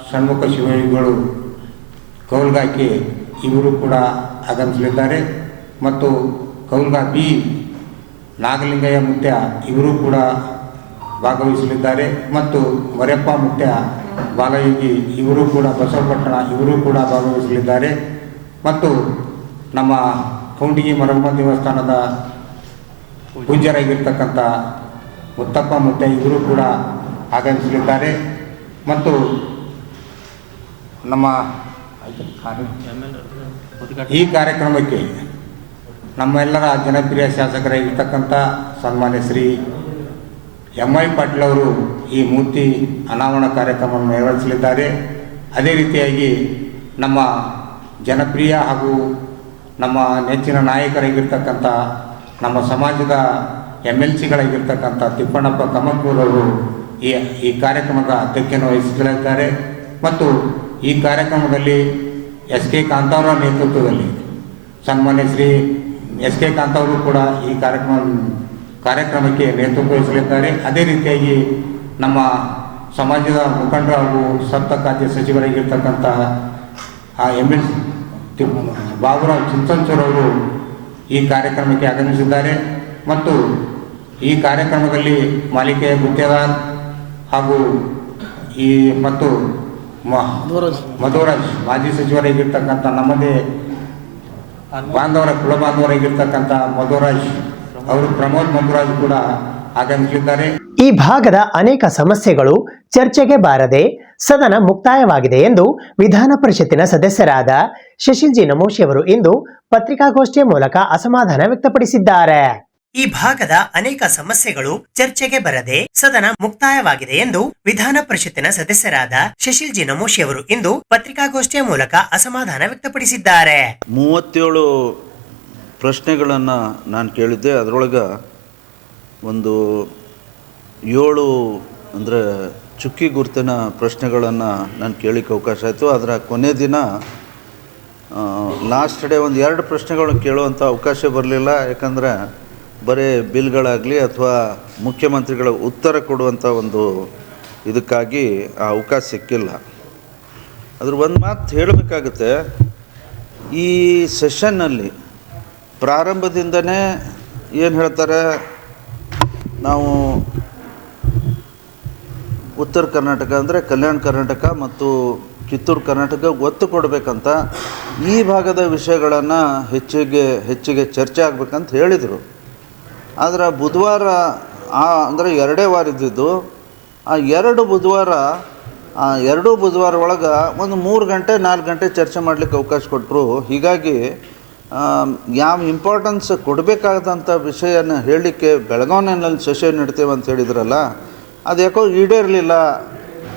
ಷಣ್ಮುಖ ಶಿವಯೋಗಿಗಳು ಕೌಲ್ಗಾಕೆ ಇವರು ಕೂಡ ಆಗಮಿಸಲಿದ್ದಾರೆ. ಮತ್ತು ಕೌಲ್ಗಾ ಬಿ ನಾಗಲಿಂಗಯ್ಯ ಮುತ್ಯ ಇವರು ಕೂಡ ಭಾಗವಹಿಸಲಿದ್ದಾರೆ. ಮತ್ತು ಮರೆಯಪ್ಪ ಮುತ್ಯ ಬಾಲಯೋಗಿ ಇವರು ಕೂಡ ಬಸವಪಟ್ಟಣ ಇವರು ಕೂಡ ಭಾಗವಹಿಸಲಿದ್ದಾರೆ. ಮತ್ತು ನಮ್ಮ ಕೌಂಡಿಗಿ ಮರಮ್ಮ ದೇವಸ್ಥಾನದ ಪೂಜ್ಯರಾಗಿರ್ತಕ್ಕಂಥ ಮುತ್ತಪ್ಪ ಮುತ್ಯ ಇವರು ಕೂಡ ಆಗಮಿಸಲಿದ್ದಾರೆ. ಮತ್ತು ನಮ್ಮ ಈ ಕಾರ್ಯಕ್ರಮಕ್ಕೆ ನಮ್ಮೆಲ್ಲರ ಜನಪ್ರಿಯ ಶಾಸಕರಾಗಿರ್ತಕ್ಕಂಥ ಸನ್ಮಾನ್ಯ ಶ್ರೀ ಎಂ.ಐ. ಪಾಟೀಲ್ ಅವರು ಈ ಮೂರ್ತಿ ಅನಾವರಣ ಕಾರ್ಯಕ್ರಮವನ್ನು ನಿರ್ವಹಿಸಲಿದ್ದಾರೆ. ಅದೇ ರೀತಿಯಾಗಿ ನಮ್ಮ ಜನಪ್ರಿಯ ಹಾಗೂ ನಮ್ಮ ನೆಚ್ಚಿನ ನಾಯಕರಾಗಿರ್ತಕ್ಕಂಥ ನಮ್ಮ ಸಮಾಜದ MLCಗಳಾಗಿರ್ತಕ್ಕಂಥ ತಿಪ್ಪಣ್ಣಪ್ಪ ಕಮಕ್ನೂರ್ ಅವರು ಈ ಕಾರ್ಯಕ್ರಮದ ಅಧ್ಯಕ್ಷತೆಯನ್ನು ವಹಿಸಲಿದ್ದಾರೆ. ಮತ್ತು ಈ ಕಾರ್ಯಕ್ರಮದಲ್ಲಿ S.K. ಕಾಂತಾವರ ನೇತೃತ್ವದಲ್ಲಿ ಸನ್ಮಾನ್ಯ ಶ್ರೀ S.K. ಕಾಂತಾವರು ಕೂಡ ಈ ಕಾರ್ಯಕ್ರಮಕ್ಕೆ ನೇತೃತ್ವ ವಹಿಸಲಿದ್ದಾರೆ. ಅದೇ ರೀತಿಯಾಗಿ ನಮ್ಮ ಸಮಾಜದ ಮುಖಂಡರು ಹಾಗೂ ಸಪ್ತ ಖಾತೆ ಸಚಿವರಾಗಿರ್ತಕ್ಕಂಥ MLC ಬಾಬುರಾವ್ ಚಿಂಚನ್ಸೂರವರು ಈ ಕಾರ್ಯಕ್ರಮಕ್ಕೆ ಆಗಮಿಸಿದ್ದಾರೆ. ಮತ್ತು ಈ ಕಾರ್ಯಕ್ರಮದಲ್ಲಿ ಮಾಲಿಕೆಯ ಗುತ್ತೇದಾರ್ ಹಾಗೂ ಮಧುರಾಜ್ ಮಾಜಿ ಸಚಿವರಾಗಿರ್ತಕ್ಕಂಥ ನಮ್ಮದೇ ಬಾಂಧವರ ಕುಲ ಬಾಂಧವರಾಗಿರ್ತಕ್ಕಂಥ ಮಧುರಾಜ್ ಅವರು ಪ್ರಮೋದ್ ಮಧುರಾಜ್ ಕೂಡ ಆಗಮಿಸಲಿದ್ದಾರೆ. ಈ ಭಾಗದ ಅನೇಕ ಸಮಸ್ಯೆಗಳು ಚರ್ಚೆಗೆ ಬಾರದೆ ಸದನ ಮುಕ್ತಾಯವಾಗಿದೆ ಎಂದು ವಿಧಾನ ಪರಿಷತ್ತಿನ ಸದಸ್ಯರಾದ ಶಶಿಲ್ ಜಿ ನಮೋಶಿ ಅವರು ಇಂದು ಪತ್ರಿಕಾಗೋಷ್ಠಿಯ ಮೂಲಕ ಅಸಮಾಧಾನ ವ್ಯಕ್ತಪಡಿಸಿದ್ದಾರೆ. ಈ ಭಾಗದ ಅನೇಕ ಸಮಸ್ಯೆಗಳು ಚರ್ಚೆಗೆ ಬರದೆ ಸದನ ಮುಕ್ತಾಯವಾಗಿದೆ ಎಂದು ವಿಧಾನ ಪರಿಷತ್ತಿನ ಸದಸ್ಯರಾದ ಶಶಿಲ್ ಜಿ ನಮೋಶಿ ಅವರು ಇಂದು ಪತ್ರಿಕಾಗೋಷ್ಠಿಯ ಮೂಲಕ ಅಸಮಾಧಾನ ವ್ಯಕ್ತಪಡಿಸಿದ್ದಾರೆ. 37 ಪ್ರಶ್ನೆಗಳನ್ನು ನಾನು ಕೇಳಿದ್ದೆ. ಅದರೊಳಗೆ ಒಂದು 7 ಅಂದರೆ ಚುಕ್ಕಿ ಗುರುತಿನ ಪ್ರಶ್ನೆಗಳನ್ನು ನಾನು ಕೇಳಲಿಕ್ಕೆ ಅವಕಾಶ ಆಯಿತು. ಅದರ ಕೊನೆ ದಿನ ಲಾಸ್ಟ್ ಡೇ ಒಂದು 2 ಪ್ರಶ್ನೆಗಳನ್ನು ಕೇಳುವಂಥ ಅವಕಾಶ ಬರಲಿಲ್ಲ. ಯಾಕಂದರೆ ಬರೀ ಬಿಲ್ಗಳಾಗಲಿ ಅಥವಾ ಮುಖ್ಯಮಂತ್ರಿಗಳ ಉತ್ತರ ಕೊಡುವಂಥ ಒಂದು ಇದಕ್ಕಾಗಿ ಆ ಅವಕಾಶ ಸಿಕ್ಕಿಲ್ಲ. ಅದ್ರ ಒಂದು ಮಾತು ಹೇಳಬೇಕಾಗುತ್ತೆ, ಈ ಸೆಷನ್ನಲ್ಲಿ ಪ್ರಾರಂಭದಿಂದನೇ ಏನು ಹೇಳ್ತಾರೆ, ನಾವು ಉತ್ತರ ಕರ್ನಾಟಕ ಅಂದರೆ ಕಲ್ಯಾಣ ಕರ್ನಾಟಕ ಮತ್ತು ಕಿತ್ತೂರು ಕರ್ನಾಟಕ ಒತ್ತು ಕೊಡಬೇಕಂತ, ಈ ಭಾಗದ ವಿಷಯಗಳನ್ನು ಹೆಚ್ಚಿಗೆ ಚರ್ಚೆ ಆಗಬೇಕಂತ ಹೇಳಿದರು. ಆದರೆ ಬುಧವಾರ ಅಂದರೆ 2 ವಾರ ಇದ್ದಿದ್ದು, ಆ 2 ಬುಧವಾರ ಒಳಗೆ ಒಂದು 3 ಗಂಟೆ 4 ಗಂಟೆ ಚರ್ಚೆ ಮಾಡಲಿಕ್ಕೆ ಅವಕಾಶ ಕೊಟ್ಟರು. ಹೀಗಾಗಿ ಯಾವ ಇಂಪಾರ್ಟೆನ್ಸ್ ಕೊಡಬೇಕಾದಂಥ ವಿಷಯನ ಹೇಳಲಿಕ್ಕೆ ಬೆಳಗಾವಿನಲ್ಲಿ ಸೆಷನ್ ಇಡ್ತೇವೆ ಅಂತ ಹೇಳಿದ್ರಲ್ಲ, ಅದು ಯಾಕೋ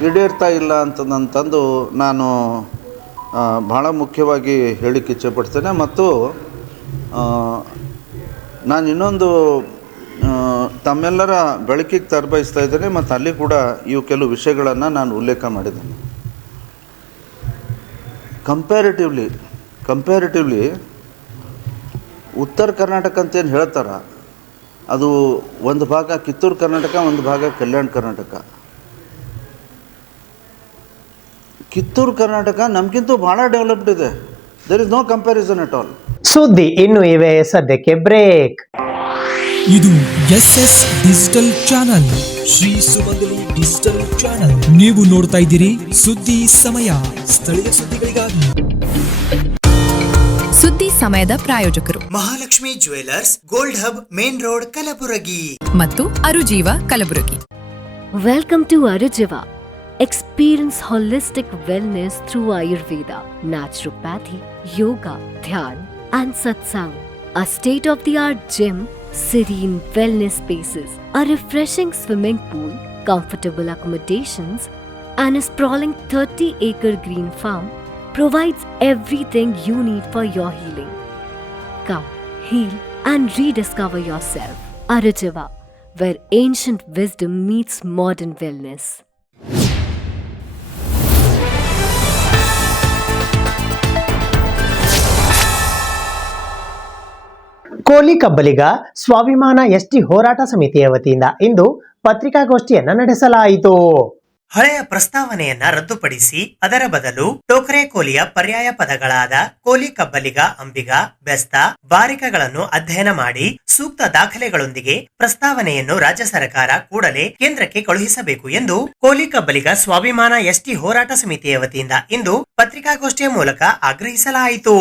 ಈಡೇರ್ತಾ ಇಲ್ಲ ಅಂತಂದು ನಾನು ಭಾಳ ಮುಖ್ಯವಾಗಿ ಹೇಳಲಿಕ್ಕೆ ಇಚ್ಛೆಪಡ್ತೇನೆ. ಮತ್ತು ನಾನು ಇನ್ನೊಂದು ತಮ್ಮೆಲ್ಲರ ಬೆಳಕಿಗೆ ತರಬಯಸ್ತಾ ಇದ್ದೇನೆ ಮತ್ತು ಅಲ್ಲಿ ಕೂಡ ಇವು ಕೆಲವು ವಿಷಯಗಳನ್ನು ನಾನು ಉಲ್ಲೇಖ ಮಾಡಿದ್ದೇನೆ. ಕಂಪ್ಯಾರಿಟಿವ್ಲಿ ಉತ್ತರ ಕರ್ನಾಟಕ ಅಂತೇನು ಹೇಳ್ತಾರೆ, ಅದು ಒಂದು ಭಾಗ ಕಿತ್ತೂರು ಕರ್ನಾಟಕ, ಒಂದು ಭಾಗ ಕಲ್ಯಾಣ ಕರ್ನಾಟಕ. ಕಿತ್ತೂರು ಕರ್ನಾಟಕ ನಮಗಿಂತೂ ಭಾಳ ಡೆವಲಪ್ಡ್ ಇದೆ. There is no comparison at all. ಸುದ್ದಿ ಇನ್ನು ಇವೆ, ಸದ್ಯಕ್ಕೆ ಬ್ರೇಕ್. ಇದು SS digital channel, Shri Sumangali digital channel. ನೀವು ನೋಡ್ತಾ ಇದ್ದೀರಿ ಸುದ್ದಿ ಸಮಯ, ಸ್ಥಳೀಯ ಸುದ್ದಿಗಳಿಗಾಗಿ. ಸುದ್ದಿ ಸಮಯದ ಪ್ರಾಯೋಜಕರು Mahalakshmi jewellers, gold hub, main road, Kalaburagi ಮತ್ತು ಅರುಜೀವ Kalaburagi. Welcome to Arujiva. Experience holistic wellness through Ayurveda, naturopathy, yoga, dhyan, and satsang. A state-of-the-art gym, serene wellness spaces, a refreshing swimming pool, comfortable accommodations, and a sprawling 30-acre green farm provides everything you need for your healing. Come, heal, and rediscover yourself. Arujiva, where ancient wisdom meets modern wellness. ಕೋಲಿ ಕಬ್ಬಲಿಗ ಸ್ವಾಭಿಮಾನ ST ಹೋರಾಟ ಸಮಿತಿಯ ವತಿಯಿಂದ ಇಂದು ಪತ್ರಿಕಾಗೋಷ್ಠಿಯನ್ನ ನಡೆಸಲಾಯಿತು. ಹಳೆಯ ಪ್ರಸ್ತಾವನೆಯನ್ನ ರದ್ದುಪಡಿಸಿ ಅದರ ಬದಲು ಟೋಕರೆ ಕೋಲಿಯ ಪರ್ಯಾಯ ಪದಗಳಾದ ಕೋಲಿ, ಕಬ್ಬಲಿಗ, ಅಂಬಿಗ, ಬೆಸ್ತ, ಬಾರಿಕಗಳನ್ನು ಅಧ್ಯಯನ ಮಾಡಿ ಸೂಕ್ತ ದಾಖಲೆಗಳೊಂದಿಗೆ ಪ್ರಸ್ತಾವನೆಯನ್ನು ರಾಜ್ಯ ಸರ್ಕಾರ ಕೂಡಲೇ ಕೇಂದ್ರಕ್ಕೆ ಕಳುಹಿಸಬೇಕು ಎಂದು ಕೋಲಿ ಕಬ್ಬಲಿಗ ಸ್ವಾಭಿಮಾನ ST ಹೋರಾಟ ಸಮಿತಿಯ ವತಿಯಿಂದ ಇಂದು ಪತ್ರಿಕಾಗೋಷ್ಠಿಯ ಮೂಲಕ ಆಗ್ರಹಿಸಲಾಯಿತು.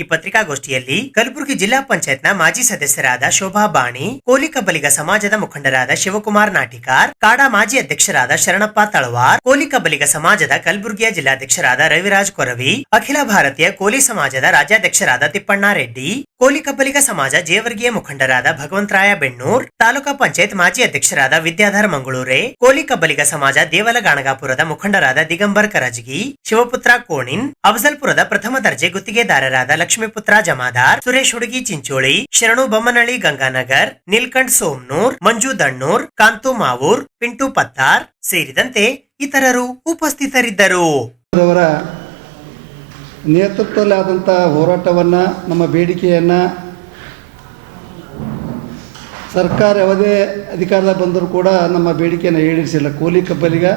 ಈ ಪತ್ರಿಕಾಗೋಷ್ಠಿಯಲ್ಲಿ ಕಲಬುರಗಿ ಜಿಲ್ಲಾ ಪಂಚಾಯತ್ನ ಮಾಜಿ ಸದಸ್ಯರಾದ ಶೋಭಾ ಬಾಣಿ, ಕೋಲಿ ಕಬ್ಬಲಿಗ ಸಮಾಜದ ಮುಖಂಡರಾದ ಶಿವಕುಮಾರ್ ನಾಟಿಕಾರ್, ಕಾಡಾ ಮಾಜಿ ಅಧ್ಯಕ್ಷರಾದ ಶರಣಪ್ಪ ತಳವಾರ್, ಕೋಲಿ ಕಬ್ಬಲಿಗ ಸಮಾಜದ ಕಲಬುರಗಿಯ ಜಿಲ್ಲಾಧ್ಯಕ್ಷರಾದ ರವಿರಾಜ್ ಕೊರವಿ, ಅಖಿಲ ಭಾರತೀಯ ಕೋಲಿ ಸಮಾಜದ ರಾಜ್ಯಾಧ್ಯಕ್ಷರಾದ ತಿಪ್ಪಣ್ಣ ರೆಡ್ಡಿ, ಕೋಲಿ ಕಬ್ಬಲಿಗ ಸಮಾಜ ಜೇವರ್ಗಿಯ ಮುಖಂಡರಾದ ಭಗವಂತರಾಯ ಬೆಣ್ಣೂರ್, ತಾಲೂಕಾ ಪಂಚಾಯತ್ ಮಾಜಿ ಅಧ್ಯಕ್ಷರಾದ ವಿದ್ಯಾಧರ್ ಮಂಗಳೂರೆ, ಕೋಲಿ ಕಬ್ಬಲಿಗ ಸಮಾಜ ದೇವಲಗಾಣಗಾಪುರದ ಮುಖಂಡರಾದ ದಿಗಂಬರ್ ಕರಜಗಿ, ಶಿವಪುತ್ರ ಕೋಣಿನ್, ಅಫಜಲ್ಪುರದ ಪ್ರಥಮ ದರ್ಜೆ ಗುತ್ತಿಗೆದಾರರಾದ ಲಕ್ಷ್ಮೀಪುತ್ರ ಜಮಾದಾರ್, ಸುರೇಶ್ ಹುಡುಗಿ ಚಿಂಚೋಳಿ, ಶರಣು ಬೊಮ್ಮನಹಳ್ಳಿ ಗಂಗಾನಗರ್, ನೀಲ್ಕಂಠ್ ಸೋಮನೂರ್, ಮಂಜು ದಣ್ಣೂರ್, ಕಾಂತು ಮಾವೂರ್, ಪಿಂಟು ಪತ್ತಾರ್ ಸೇರಿದಂತೆ ಇತರರು ಉಪಸ್ಥಿತರಿದ್ದರು. ನೇತೃತ್ವದಲ್ಲಿ ಆದಂಥ ಹೋರಾಟವನ್ನು, ನಮ್ಮ ಬೇಡಿಕೆಯನ್ನು ಸರ್ಕಾರ ಯಾವುದೇ ಅಧಿಕಾರದ ಬಂದರೂ ಕೂಡ ನಮ್ಮ ಬೇಡಿಕೆಯನ್ನು ಈಡೇರಿಸಿಲ್ಲ. ಕೋಲಿ ಕಬ್ಬಲಿಗ,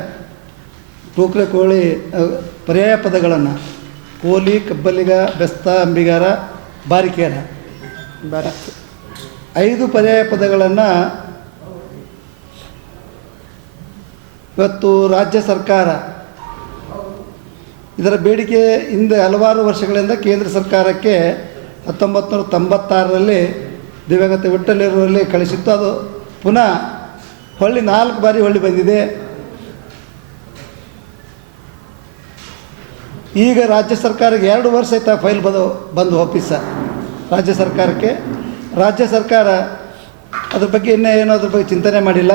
ಟೋಕರೆ ಕೋಳಿ ಪರ್ಯಾಯ ಪದಗಳನ್ನು ಕೋಲಿ, ಕಬ್ಬಲಿಗ, ಬೆಸ್ತ, ಅಂಬಿಗಾರ, ಬಾರಿಕೆರ 5 ಪರ್ಯಾಯ ಪದಗಳನ್ನು ಇವತ್ತು ರಾಜ್ಯ ಸರ್ಕಾರ ಇದರ ಬೇಡಿಕೆ ಹಿಂದೆ ಹಲವಾರು ವರ್ಷಗಳಿಂದ ಕೇಂದ್ರ ಸರ್ಕಾರಕ್ಕೆ 1996ರಲ್ಲಿ ದಿವಂಗತ ವಿಠ್ಠಲರಲ್ಲಿ ಕಳಿಸಿತ್ತು. ಅದು ಪುನಃ ಹೊಳ್ಳಿ 4 ಬಾರಿ ಹೊಳ್ಳಿ ಬಂದಿದೆ. ಈಗ ರಾಜ್ಯ ಸರ್ಕಾರಕ್ಕೆ 2 ವರ್ಷ ಆಯ್ತು ಆ ಫೈಲ್ ಬಂದು ವಾಪೀಸ ರಾಜ್ಯ ಸರ್ಕಾರಕ್ಕೆ. ರಾಜ್ಯ ಸರ್ಕಾರ ಅದ್ರ ಬಗ್ಗೆ ಇನ್ನೂ ಅದ್ರ ಬಗ್ಗೆ ಚಿಂತನೆ ಮಾಡಿಲ್ಲ.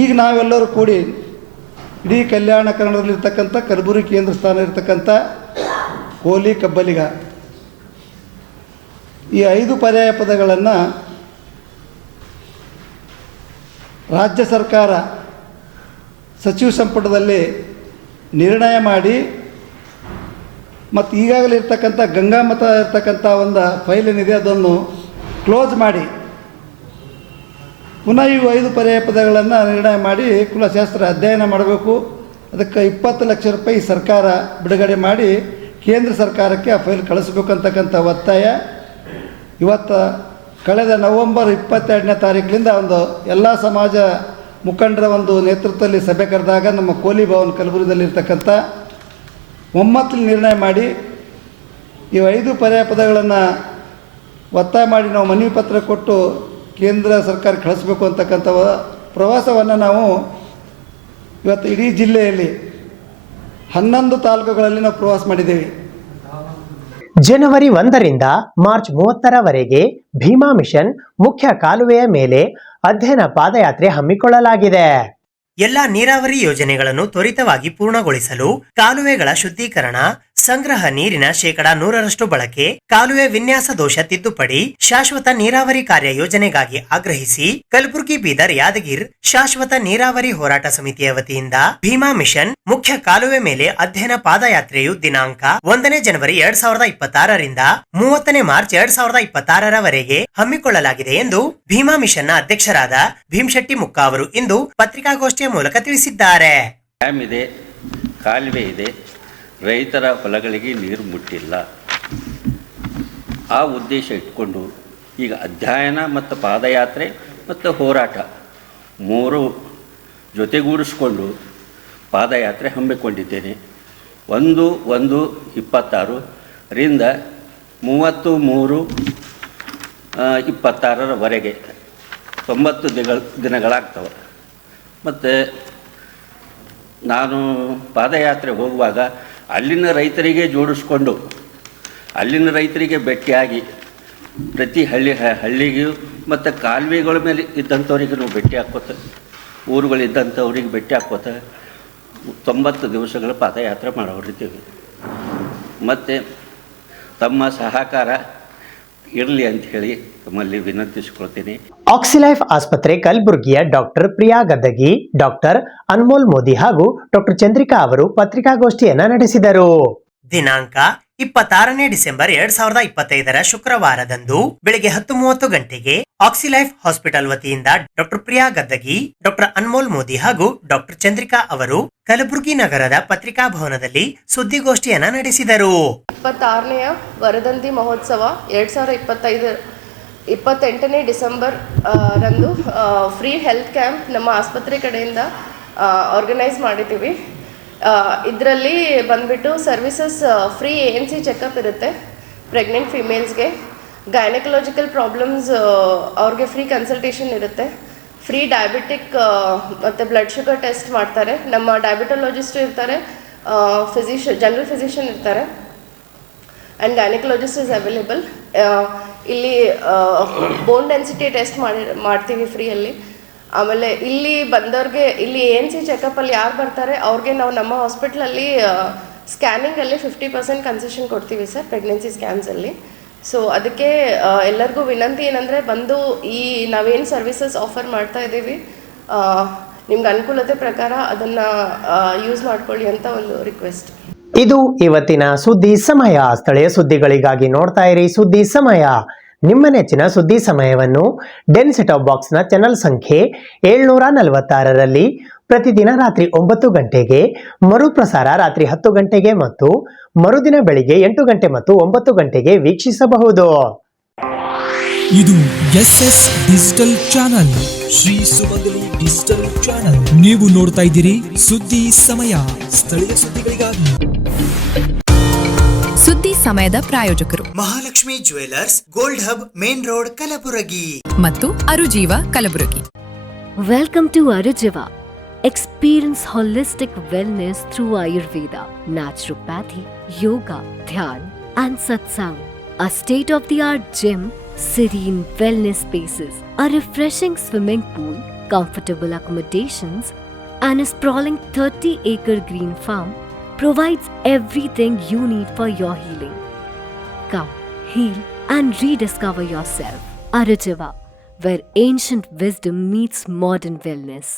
ಈಗ ನಾವೆಲ್ಲರೂ ಕೂಡಿ ಇಡೀ ಕಲ್ಯಾಣ ಕರ್ನಾಟಕದಲ್ಲಿರ್ತಕ್ಕಂಥ ಕಲಬುರಗಿ ಕೇಂದ್ರ ಸ್ಥಾನ ಇರ್ತಕ್ಕಂಥ ಕೋಲಿ ಕಬ್ಬಲಿಗ ಈ 5 ಪರ್ಯಾಯ ಪದಗಳನ್ನು ರಾಜ್ಯ ಸರ್ಕಾರ ಸಚಿವ ಸಂಪುಟದಲ್ಲಿ ನಿರ್ಣಯ ಮಾಡಿ ಮತ್ತು ಈಗಾಗಲೇ ಇರ್ತಕ್ಕಂಥ ಗಂಗಾಮತ ಇರ್ತಕ್ಕಂಥ ಒಂದು ಫೈಲ್ ಏನಿದೆ ಅದನ್ನು ಕ್ಲೋಸ್ ಮಾಡಿ ಪುನಃ ಇವು 5 ಪರ್ಯಾಯ ಪದಗಳನ್ನು ನಿರ್ಣಯ ಮಾಡಿ ಕುಲಶಾಸ್ತ್ರ ಅಧ್ಯಯನ ಮಾಡಬೇಕು. ಅದಕ್ಕೆ 20 ಲಕ್ಷ ರೂಪಾಯಿ ಸರ್ಕಾರ ಬಿಡುಗಡೆ ಮಾಡಿ ಕೇಂದ್ರ ಸರ್ಕಾರಕ್ಕೆ ಆ ಫೈಲ್ ಕಳಿಸ್ಬೇಕಂತಕ್ಕಂಥ ಒತ್ತಾಯ ಇವತ್ತು ಕಳೆದ ನವೆಂಬರ್ 22ನೇ ತಾರೀಕಿನಿಂದ ಒಂದು ಎಲ್ಲ ಸಮಾಜ ಮುಖಂಡರ ಒಂದು ನೇತೃತ್ವದಲ್ಲಿ ಸಭೆ ಕರೆದಾಗ ನಮ್ಮ ಕೋಲಿ ಭವನ್ ಕಲಬುರಗಿಯಲ್ಲಿರ್ತಕ್ಕಂಥ ಒಮ್ಮತಲ್ಲಿ ನಿರ್ಣಯ ಮಾಡಿ ಈ 5 ಪರ್ಯಾಯ ಪದಗಳನ್ನು ಒತ್ತಾಯ ಮಾಡಿ ನಾವು ಮನವಿ ಪತ್ರ ಕೊಟ್ಟು ಕೇಂದ್ರ ಸರ್ಕಾರಕ್ಕೆ ಕಳಿಸ್ಬೇಕು ಅಂತಕ್ಕಂಥ ಪ್ರವಾಸವನ್ನು ನಾವು ಇವತ್ತು ಇಡೀ ಜಿಲ್ಲೆಯಲ್ಲಿ 11 ತಾಲೂಕುಗಳಲ್ಲಿ ನಾವು ಪ್ರವಾಸ ಮಾಡಿದ್ದೇವೆ. ಜನವರಿ 1ರಿಂದ ಮಾರ್ಚ್ 30ರವರೆಗೆ ಭೀಮಾ ಮಿಷನ್ ಮುಖ್ಯ ಕಾಲುವೆಯ ಮೇಲೆ ಅಧ್ಯಯನ ಪಾದಯಾತ್ರೆ ಹಮ್ಮಿಕೊಳ್ಳಲಾಗಿದೆ. ಎಲ್ಲಾ ನೀರಾವರಿ ಯೋಜನೆಗಳನ್ನು ತ್ವರಿತವಾಗಿ ಪೂರ್ಣಗೊಳಿಸಲು ಕಾಲುವೆಗಳ ಶುದ್ಧೀಕರಣ, ಸಂಗ್ರಹ ನೀರಿನ 100% ಬಳಕೆ, ಕಾಲುವೆ ವಿನ್ಯಾಸ ದೋಷ ತಿದ್ದುಪಡಿ, ಶಾಶ್ವತ ನೀರಾವರಿ ಕಾರ್ಯ ಯೋಜನೆಗಾಗಿ ಆಗ್ರಹಿಸಿ ಕಲಬುರಗಿ, ಬೀದರ್, ಯಾದಗಿರ್ ಶಾಶ್ವತ ನೀರಾವರಿ ಹೋರಾಟ ಸಮಿತಿಯ ವತಿಯಿಂದ ಭೀಮಾ ಮಿಷನ್ ಮುಖ್ಯ ಕಾಲುವೆ ಮೇಲೆ ಅಧ್ಯಯನ ಪಾದಯಾತ್ರೆಯು ದಿನಾಂಕ 1ನೇ ಜನವರಿ 2026ರಿಂದ 30ನೇ ಮಾರ್ಚ್ 2026ರವರೆಗೆ ಹಮ್ಮಿಕೊಳ್ಳಲಾಗಿದೆ ಎಂದು ಭೀಮಾ ಮಿಷನ್ನ ಅಧ್ಯಕ್ಷರಾದ ಭೀಮಶೆಟ್ಟಿ ಮುಕ್ಕ ಅವರು ಇಂದು ಪತ್ರಿಕಾಗೋಷ್ಠಿಯ ಮೂಲಕ ತಿಳಿಸಿದ್ದಾರೆ. ಡ್ಯಾಮ್ ಇದೆ, ಕಾಲುವೆ ಇದೆ, ರೈತರ ಹೊಲಗಳಿಗೆ ನೀರು ಮುಟ್ಟಿಲ್ಲ. ಆ ಉದ್ದೇಶ ಇಟ್ಕೊಂಡು ಈಗ ಅಧ್ಯಯನ ಮತ್ತು ಪಾದಯಾತ್ರೆ ಮತ್ತು ಹೋರಾಟ 3 ಜೊತೆಗೂಡಿಸ್ಕೊಂಡು ಪಾದಯಾತ್ರೆ ಹಮ್ಮಿಕೊಂಡಿದ್ದೇನೆ. 1/1/26ರಿಂದ 30/3/26ರವರೆಗೆ 90 ದಿನಗಳಾಗ್ತವೆ. ಮತ್ತು ನಾನು ಪಾದಯಾತ್ರೆ ಹೋಗುವಾಗ ಅಲ್ಲಿನ ರೈತರಿಗೆ ಜೋಡಿಸ್ಕೊಂಡು ಅಲ್ಲಿನ ರೈತರಿಗೆ ಭೇಟಿಯಾಗಿ ಪ್ರತಿ ಹಳ್ಳಿಗೂ ಮತ್ತು ಕಾಲುವೆಗಳ ಮೇಲೆ ಇದ್ದಂಥವ್ರಿಗೆ ಭೇಟಿ ಹಾಕೋತ, ಊರುಗಳಿದ್ದಂಥವ್ರಿಗೆ ಭೇಟಿ ಹಾಕೋತ 90 ದಿವಸಗಳ ಪಾದಯಾತ್ರೆ ಮಾಡೋರಿದ್ದೀವಿ. ಮತ್ತು ತಮ್ಮ ಸಹಕಾರ ಇರಲಿ ಅಂತ ಹೇಳಿ ತಮ್ಮಲ್ಲಿ ವಿನಂತಿಸಿಕೊಳ್ತೀನಿ. ಆಕ್ಸಿಲೈಫ್ ಆಸ್ಪತ್ರೆ ಕಲಬುರಗಿಯ ಡಾಕ್ಟರ್ ಪ್ರಿಯಾ ಗದ್ದಗಿ, ಡಾಕ್ಟರ್ ಅನ್ಮೋಲ್ ಮೋದಿ ಹಾಗೂ ಡಾಕ್ಟರ್ ಚಂದ್ರಿಕಾ ಅವರು ಪತ್ರಿಕಾಗೋಷ್ಠಿಯನ್ನ ನಡೆಸಿದರು. ದಿನಾಂಕ 26ನೇ ಡಿಸೆಂಬರ್ 2025ರ ಶುಕ್ರವಾರದಂದು ಬೆಳಿಗ್ಗೆ 10:30 ಗಂಟೆಗೆ ಆಕ್ಸಿಲೈಫ್ ಹಾಸ್ಪಿಟಲ್ ವತಿಯಿಂದ ಡಾಕ್ಟರ್ ಪ್ರಿಯಾ ಗದ್ದಗಿ, ಡಾಕ್ಟರ್ ಅನ್ಮೋಲ್ ಮೋದಿ ಹಾಗೂ ಡಾಕ್ಟರ್ ಚಂದ್ರಿಕಾ ಅವರು ಕಲಬುರಗಿ ನಗರದ ಪತ್ರಿಕಾ ಭವನದಲ್ಲಿ ಸುದ್ದಿಗೋಷ್ಠಿಯನ್ನ ನಡೆಸಿದರು. 26ನೇ ವರದಂತಿ ಮಹೋತ್ಸವ 28ನೇ ಡಿಸೆಂಬರ್ ರಂದು ಫ್ರೀ ಹೆಲ್ತ್ ಕ್ಯಾಂಪ್ ನಮ್ಮ ಆಸ್ಪತ್ರೆ ಕಡೆಯಿಂದ ಆರ್ಗನೈಸ್ ಮಾಡಿದ್ದೀವಿ. ಇದರಲ್ಲಿ ಬಂದ್ಬಿಟ್ಟು ಸರ್ವಿಸಸ್ ಫ್ರೀ ANC ಚೆಕಪ್ ಇರುತ್ತೆ ಪ್ರೆಗ್ನೆಂಟ್ ಫಿಮೇಲ್ಸ್ಗೆ, ಗೈನಕಲಾಜಿಕಲ್ ಪ್ರಾಬ್ಲಮ್ಸ್ ಅವ್ರಿಗೆ ಫ್ರೀ ಕನ್ಸಲ್ಟೇಷನ್ ಇರುತ್ತೆ, ಫ್ರೀ ಡಯಾಬಿಟಿಕ್ ಮತ್ತು ಬ್ಲಡ್ ಶುಗರ್ ಟೆಸ್ಟ್ ಮಾಡ್ತಾರೆ. ನಮ್ಮ ಡಯಾಬಿಟೊಲಾಜಿಸ್ಟ್ ಇರ್ತಾರೆ, ಜನರಲ್ ಫಿಸಿಷಿಯನ್ ಇರ್ತಾರೆ ಆ್ಯಂಡ್ ಗೈನಕಲಾಜಿಸ್ಟ್ ಇಸ್ ಅವೈಲೇಬಲ್. ಇಲ್ಲಿ ಬೋನ್ ಡೆನ್ಸಿಟಿ ಟೆಸ್ಟ್ ಮಾಡ್ತೀವಿ ಫ್ರೀಯಲ್ಲಿ. ಆಮೇಲೆ ಇಲ್ಲಿ ಬಂದವ್ರಿಗೆ ಇಲ್ಲಿ ANC ಚೆಕಪ್ಪಲ್ಲಿ ಯಾರು ಬರ್ತಾರೆ ಅವ್ರಿಗೆ ನಾವು ನಮ್ಮ ಹಾಸ್ಪಿಟ್ಲಲ್ಲಿ ಸ್ಕ್ಯಾನಿಂಗಲ್ಲಿ 50% ಕನ್ಸೆಷನ್ ಕೊಡ್ತೀವಿ ಸರ್, ಪ್ರೆಗ್ನೆನ್ಸಿ ಸ್ಕ್ಯಾನ್ಸಲ್ಲಿ. ಸೊ ಅದಕ್ಕೆ ಎಲ್ಲರಿಗೂ ವಿನಂತಿ ಏನಂದರೆ ಬಂದು ಈ ನಾವೇನು ಸರ್ವಿಸಸ್ ಆಫರ್ ಮಾಡ್ತಾ ಇದ್ದೀವಿ ನಿಮ್ಗೆ ಅನುಕೂಲತೆ ಪ್ರಕಾರ ಅದನ್ನು ಯೂಸ್ ಮಾಡ್ಕೊಳ್ಳಿ ಅಂತ ಒಂದು ರಿಕ್ವೆಸ್ಟ್. ಇದು ಇವತ್ತಿನ ಸುದ್ದಿ ಸಮಯ. ಸ್ಥಳೀಯ ಸುದ್ದಿಗಳಿಗಾಗಿ ನೋಡ್ತಾ ಇರಿ ಸುದ್ದಿ ಸಮಯ. ನಿಮ್ಮ ನೆಚ್ಚಿನ ಸುದ್ದಿ ಸಮಯವನ್ನು ಡೆನ್ ಸೆಟ್ ಬಾಕ್ಸ್ನ ಚಾನೆಲ್ ಸಂಖ್ಯೆ 746ರಲ್ಲಿ ಪ್ರತಿದಿನ ರಾತ್ರಿ 9 ಗಂಟೆಗೆ, ಮರುಪ್ರಸಾರ ರಾತ್ರಿ 10 ಗಂಟೆಗೆ ಮತ್ತು ಮರುದಿನ ಬೆಳಿಗ್ಗೆ 8 ಗಂಟೆ ಮತ್ತು 9 ಗಂಟೆಗೆ ವೀಕ್ಷಿಸಬಹುದು. ಇದು SS digital channel, Shri Sumangali digital channel. ನೀವು ನೋಡ್ತಾ ಇದ್ದೀರಿ ಸುದ್ದಿ ಸಮಯ, ಸ್ಥಳೀಯ ಸುದ್ದಿಗಳಿಗಾಗಿ. ಸುದ್ದಿ ಸಮಯದ ಪ್ರಾಯೋಜಕರು Mahalakshmi jewellers, gold hub, main road, Kalaburagi ಮತ್ತು ಅರುಜೀವ Kalaburagi. Welcome to Arujiva. Experience holistic wellness through Ayurveda, naturopathy, yoga, dhyan, and satsang. A state-of-the-art gym, serene wellness spaces, a refreshing swimming pool, comfortable accommodations, and a sprawling 30-acre green farm provides everything you need for your healing. Come, heal, and rediscover yourself. Arujiva, where ancient wisdom meets modern wellness.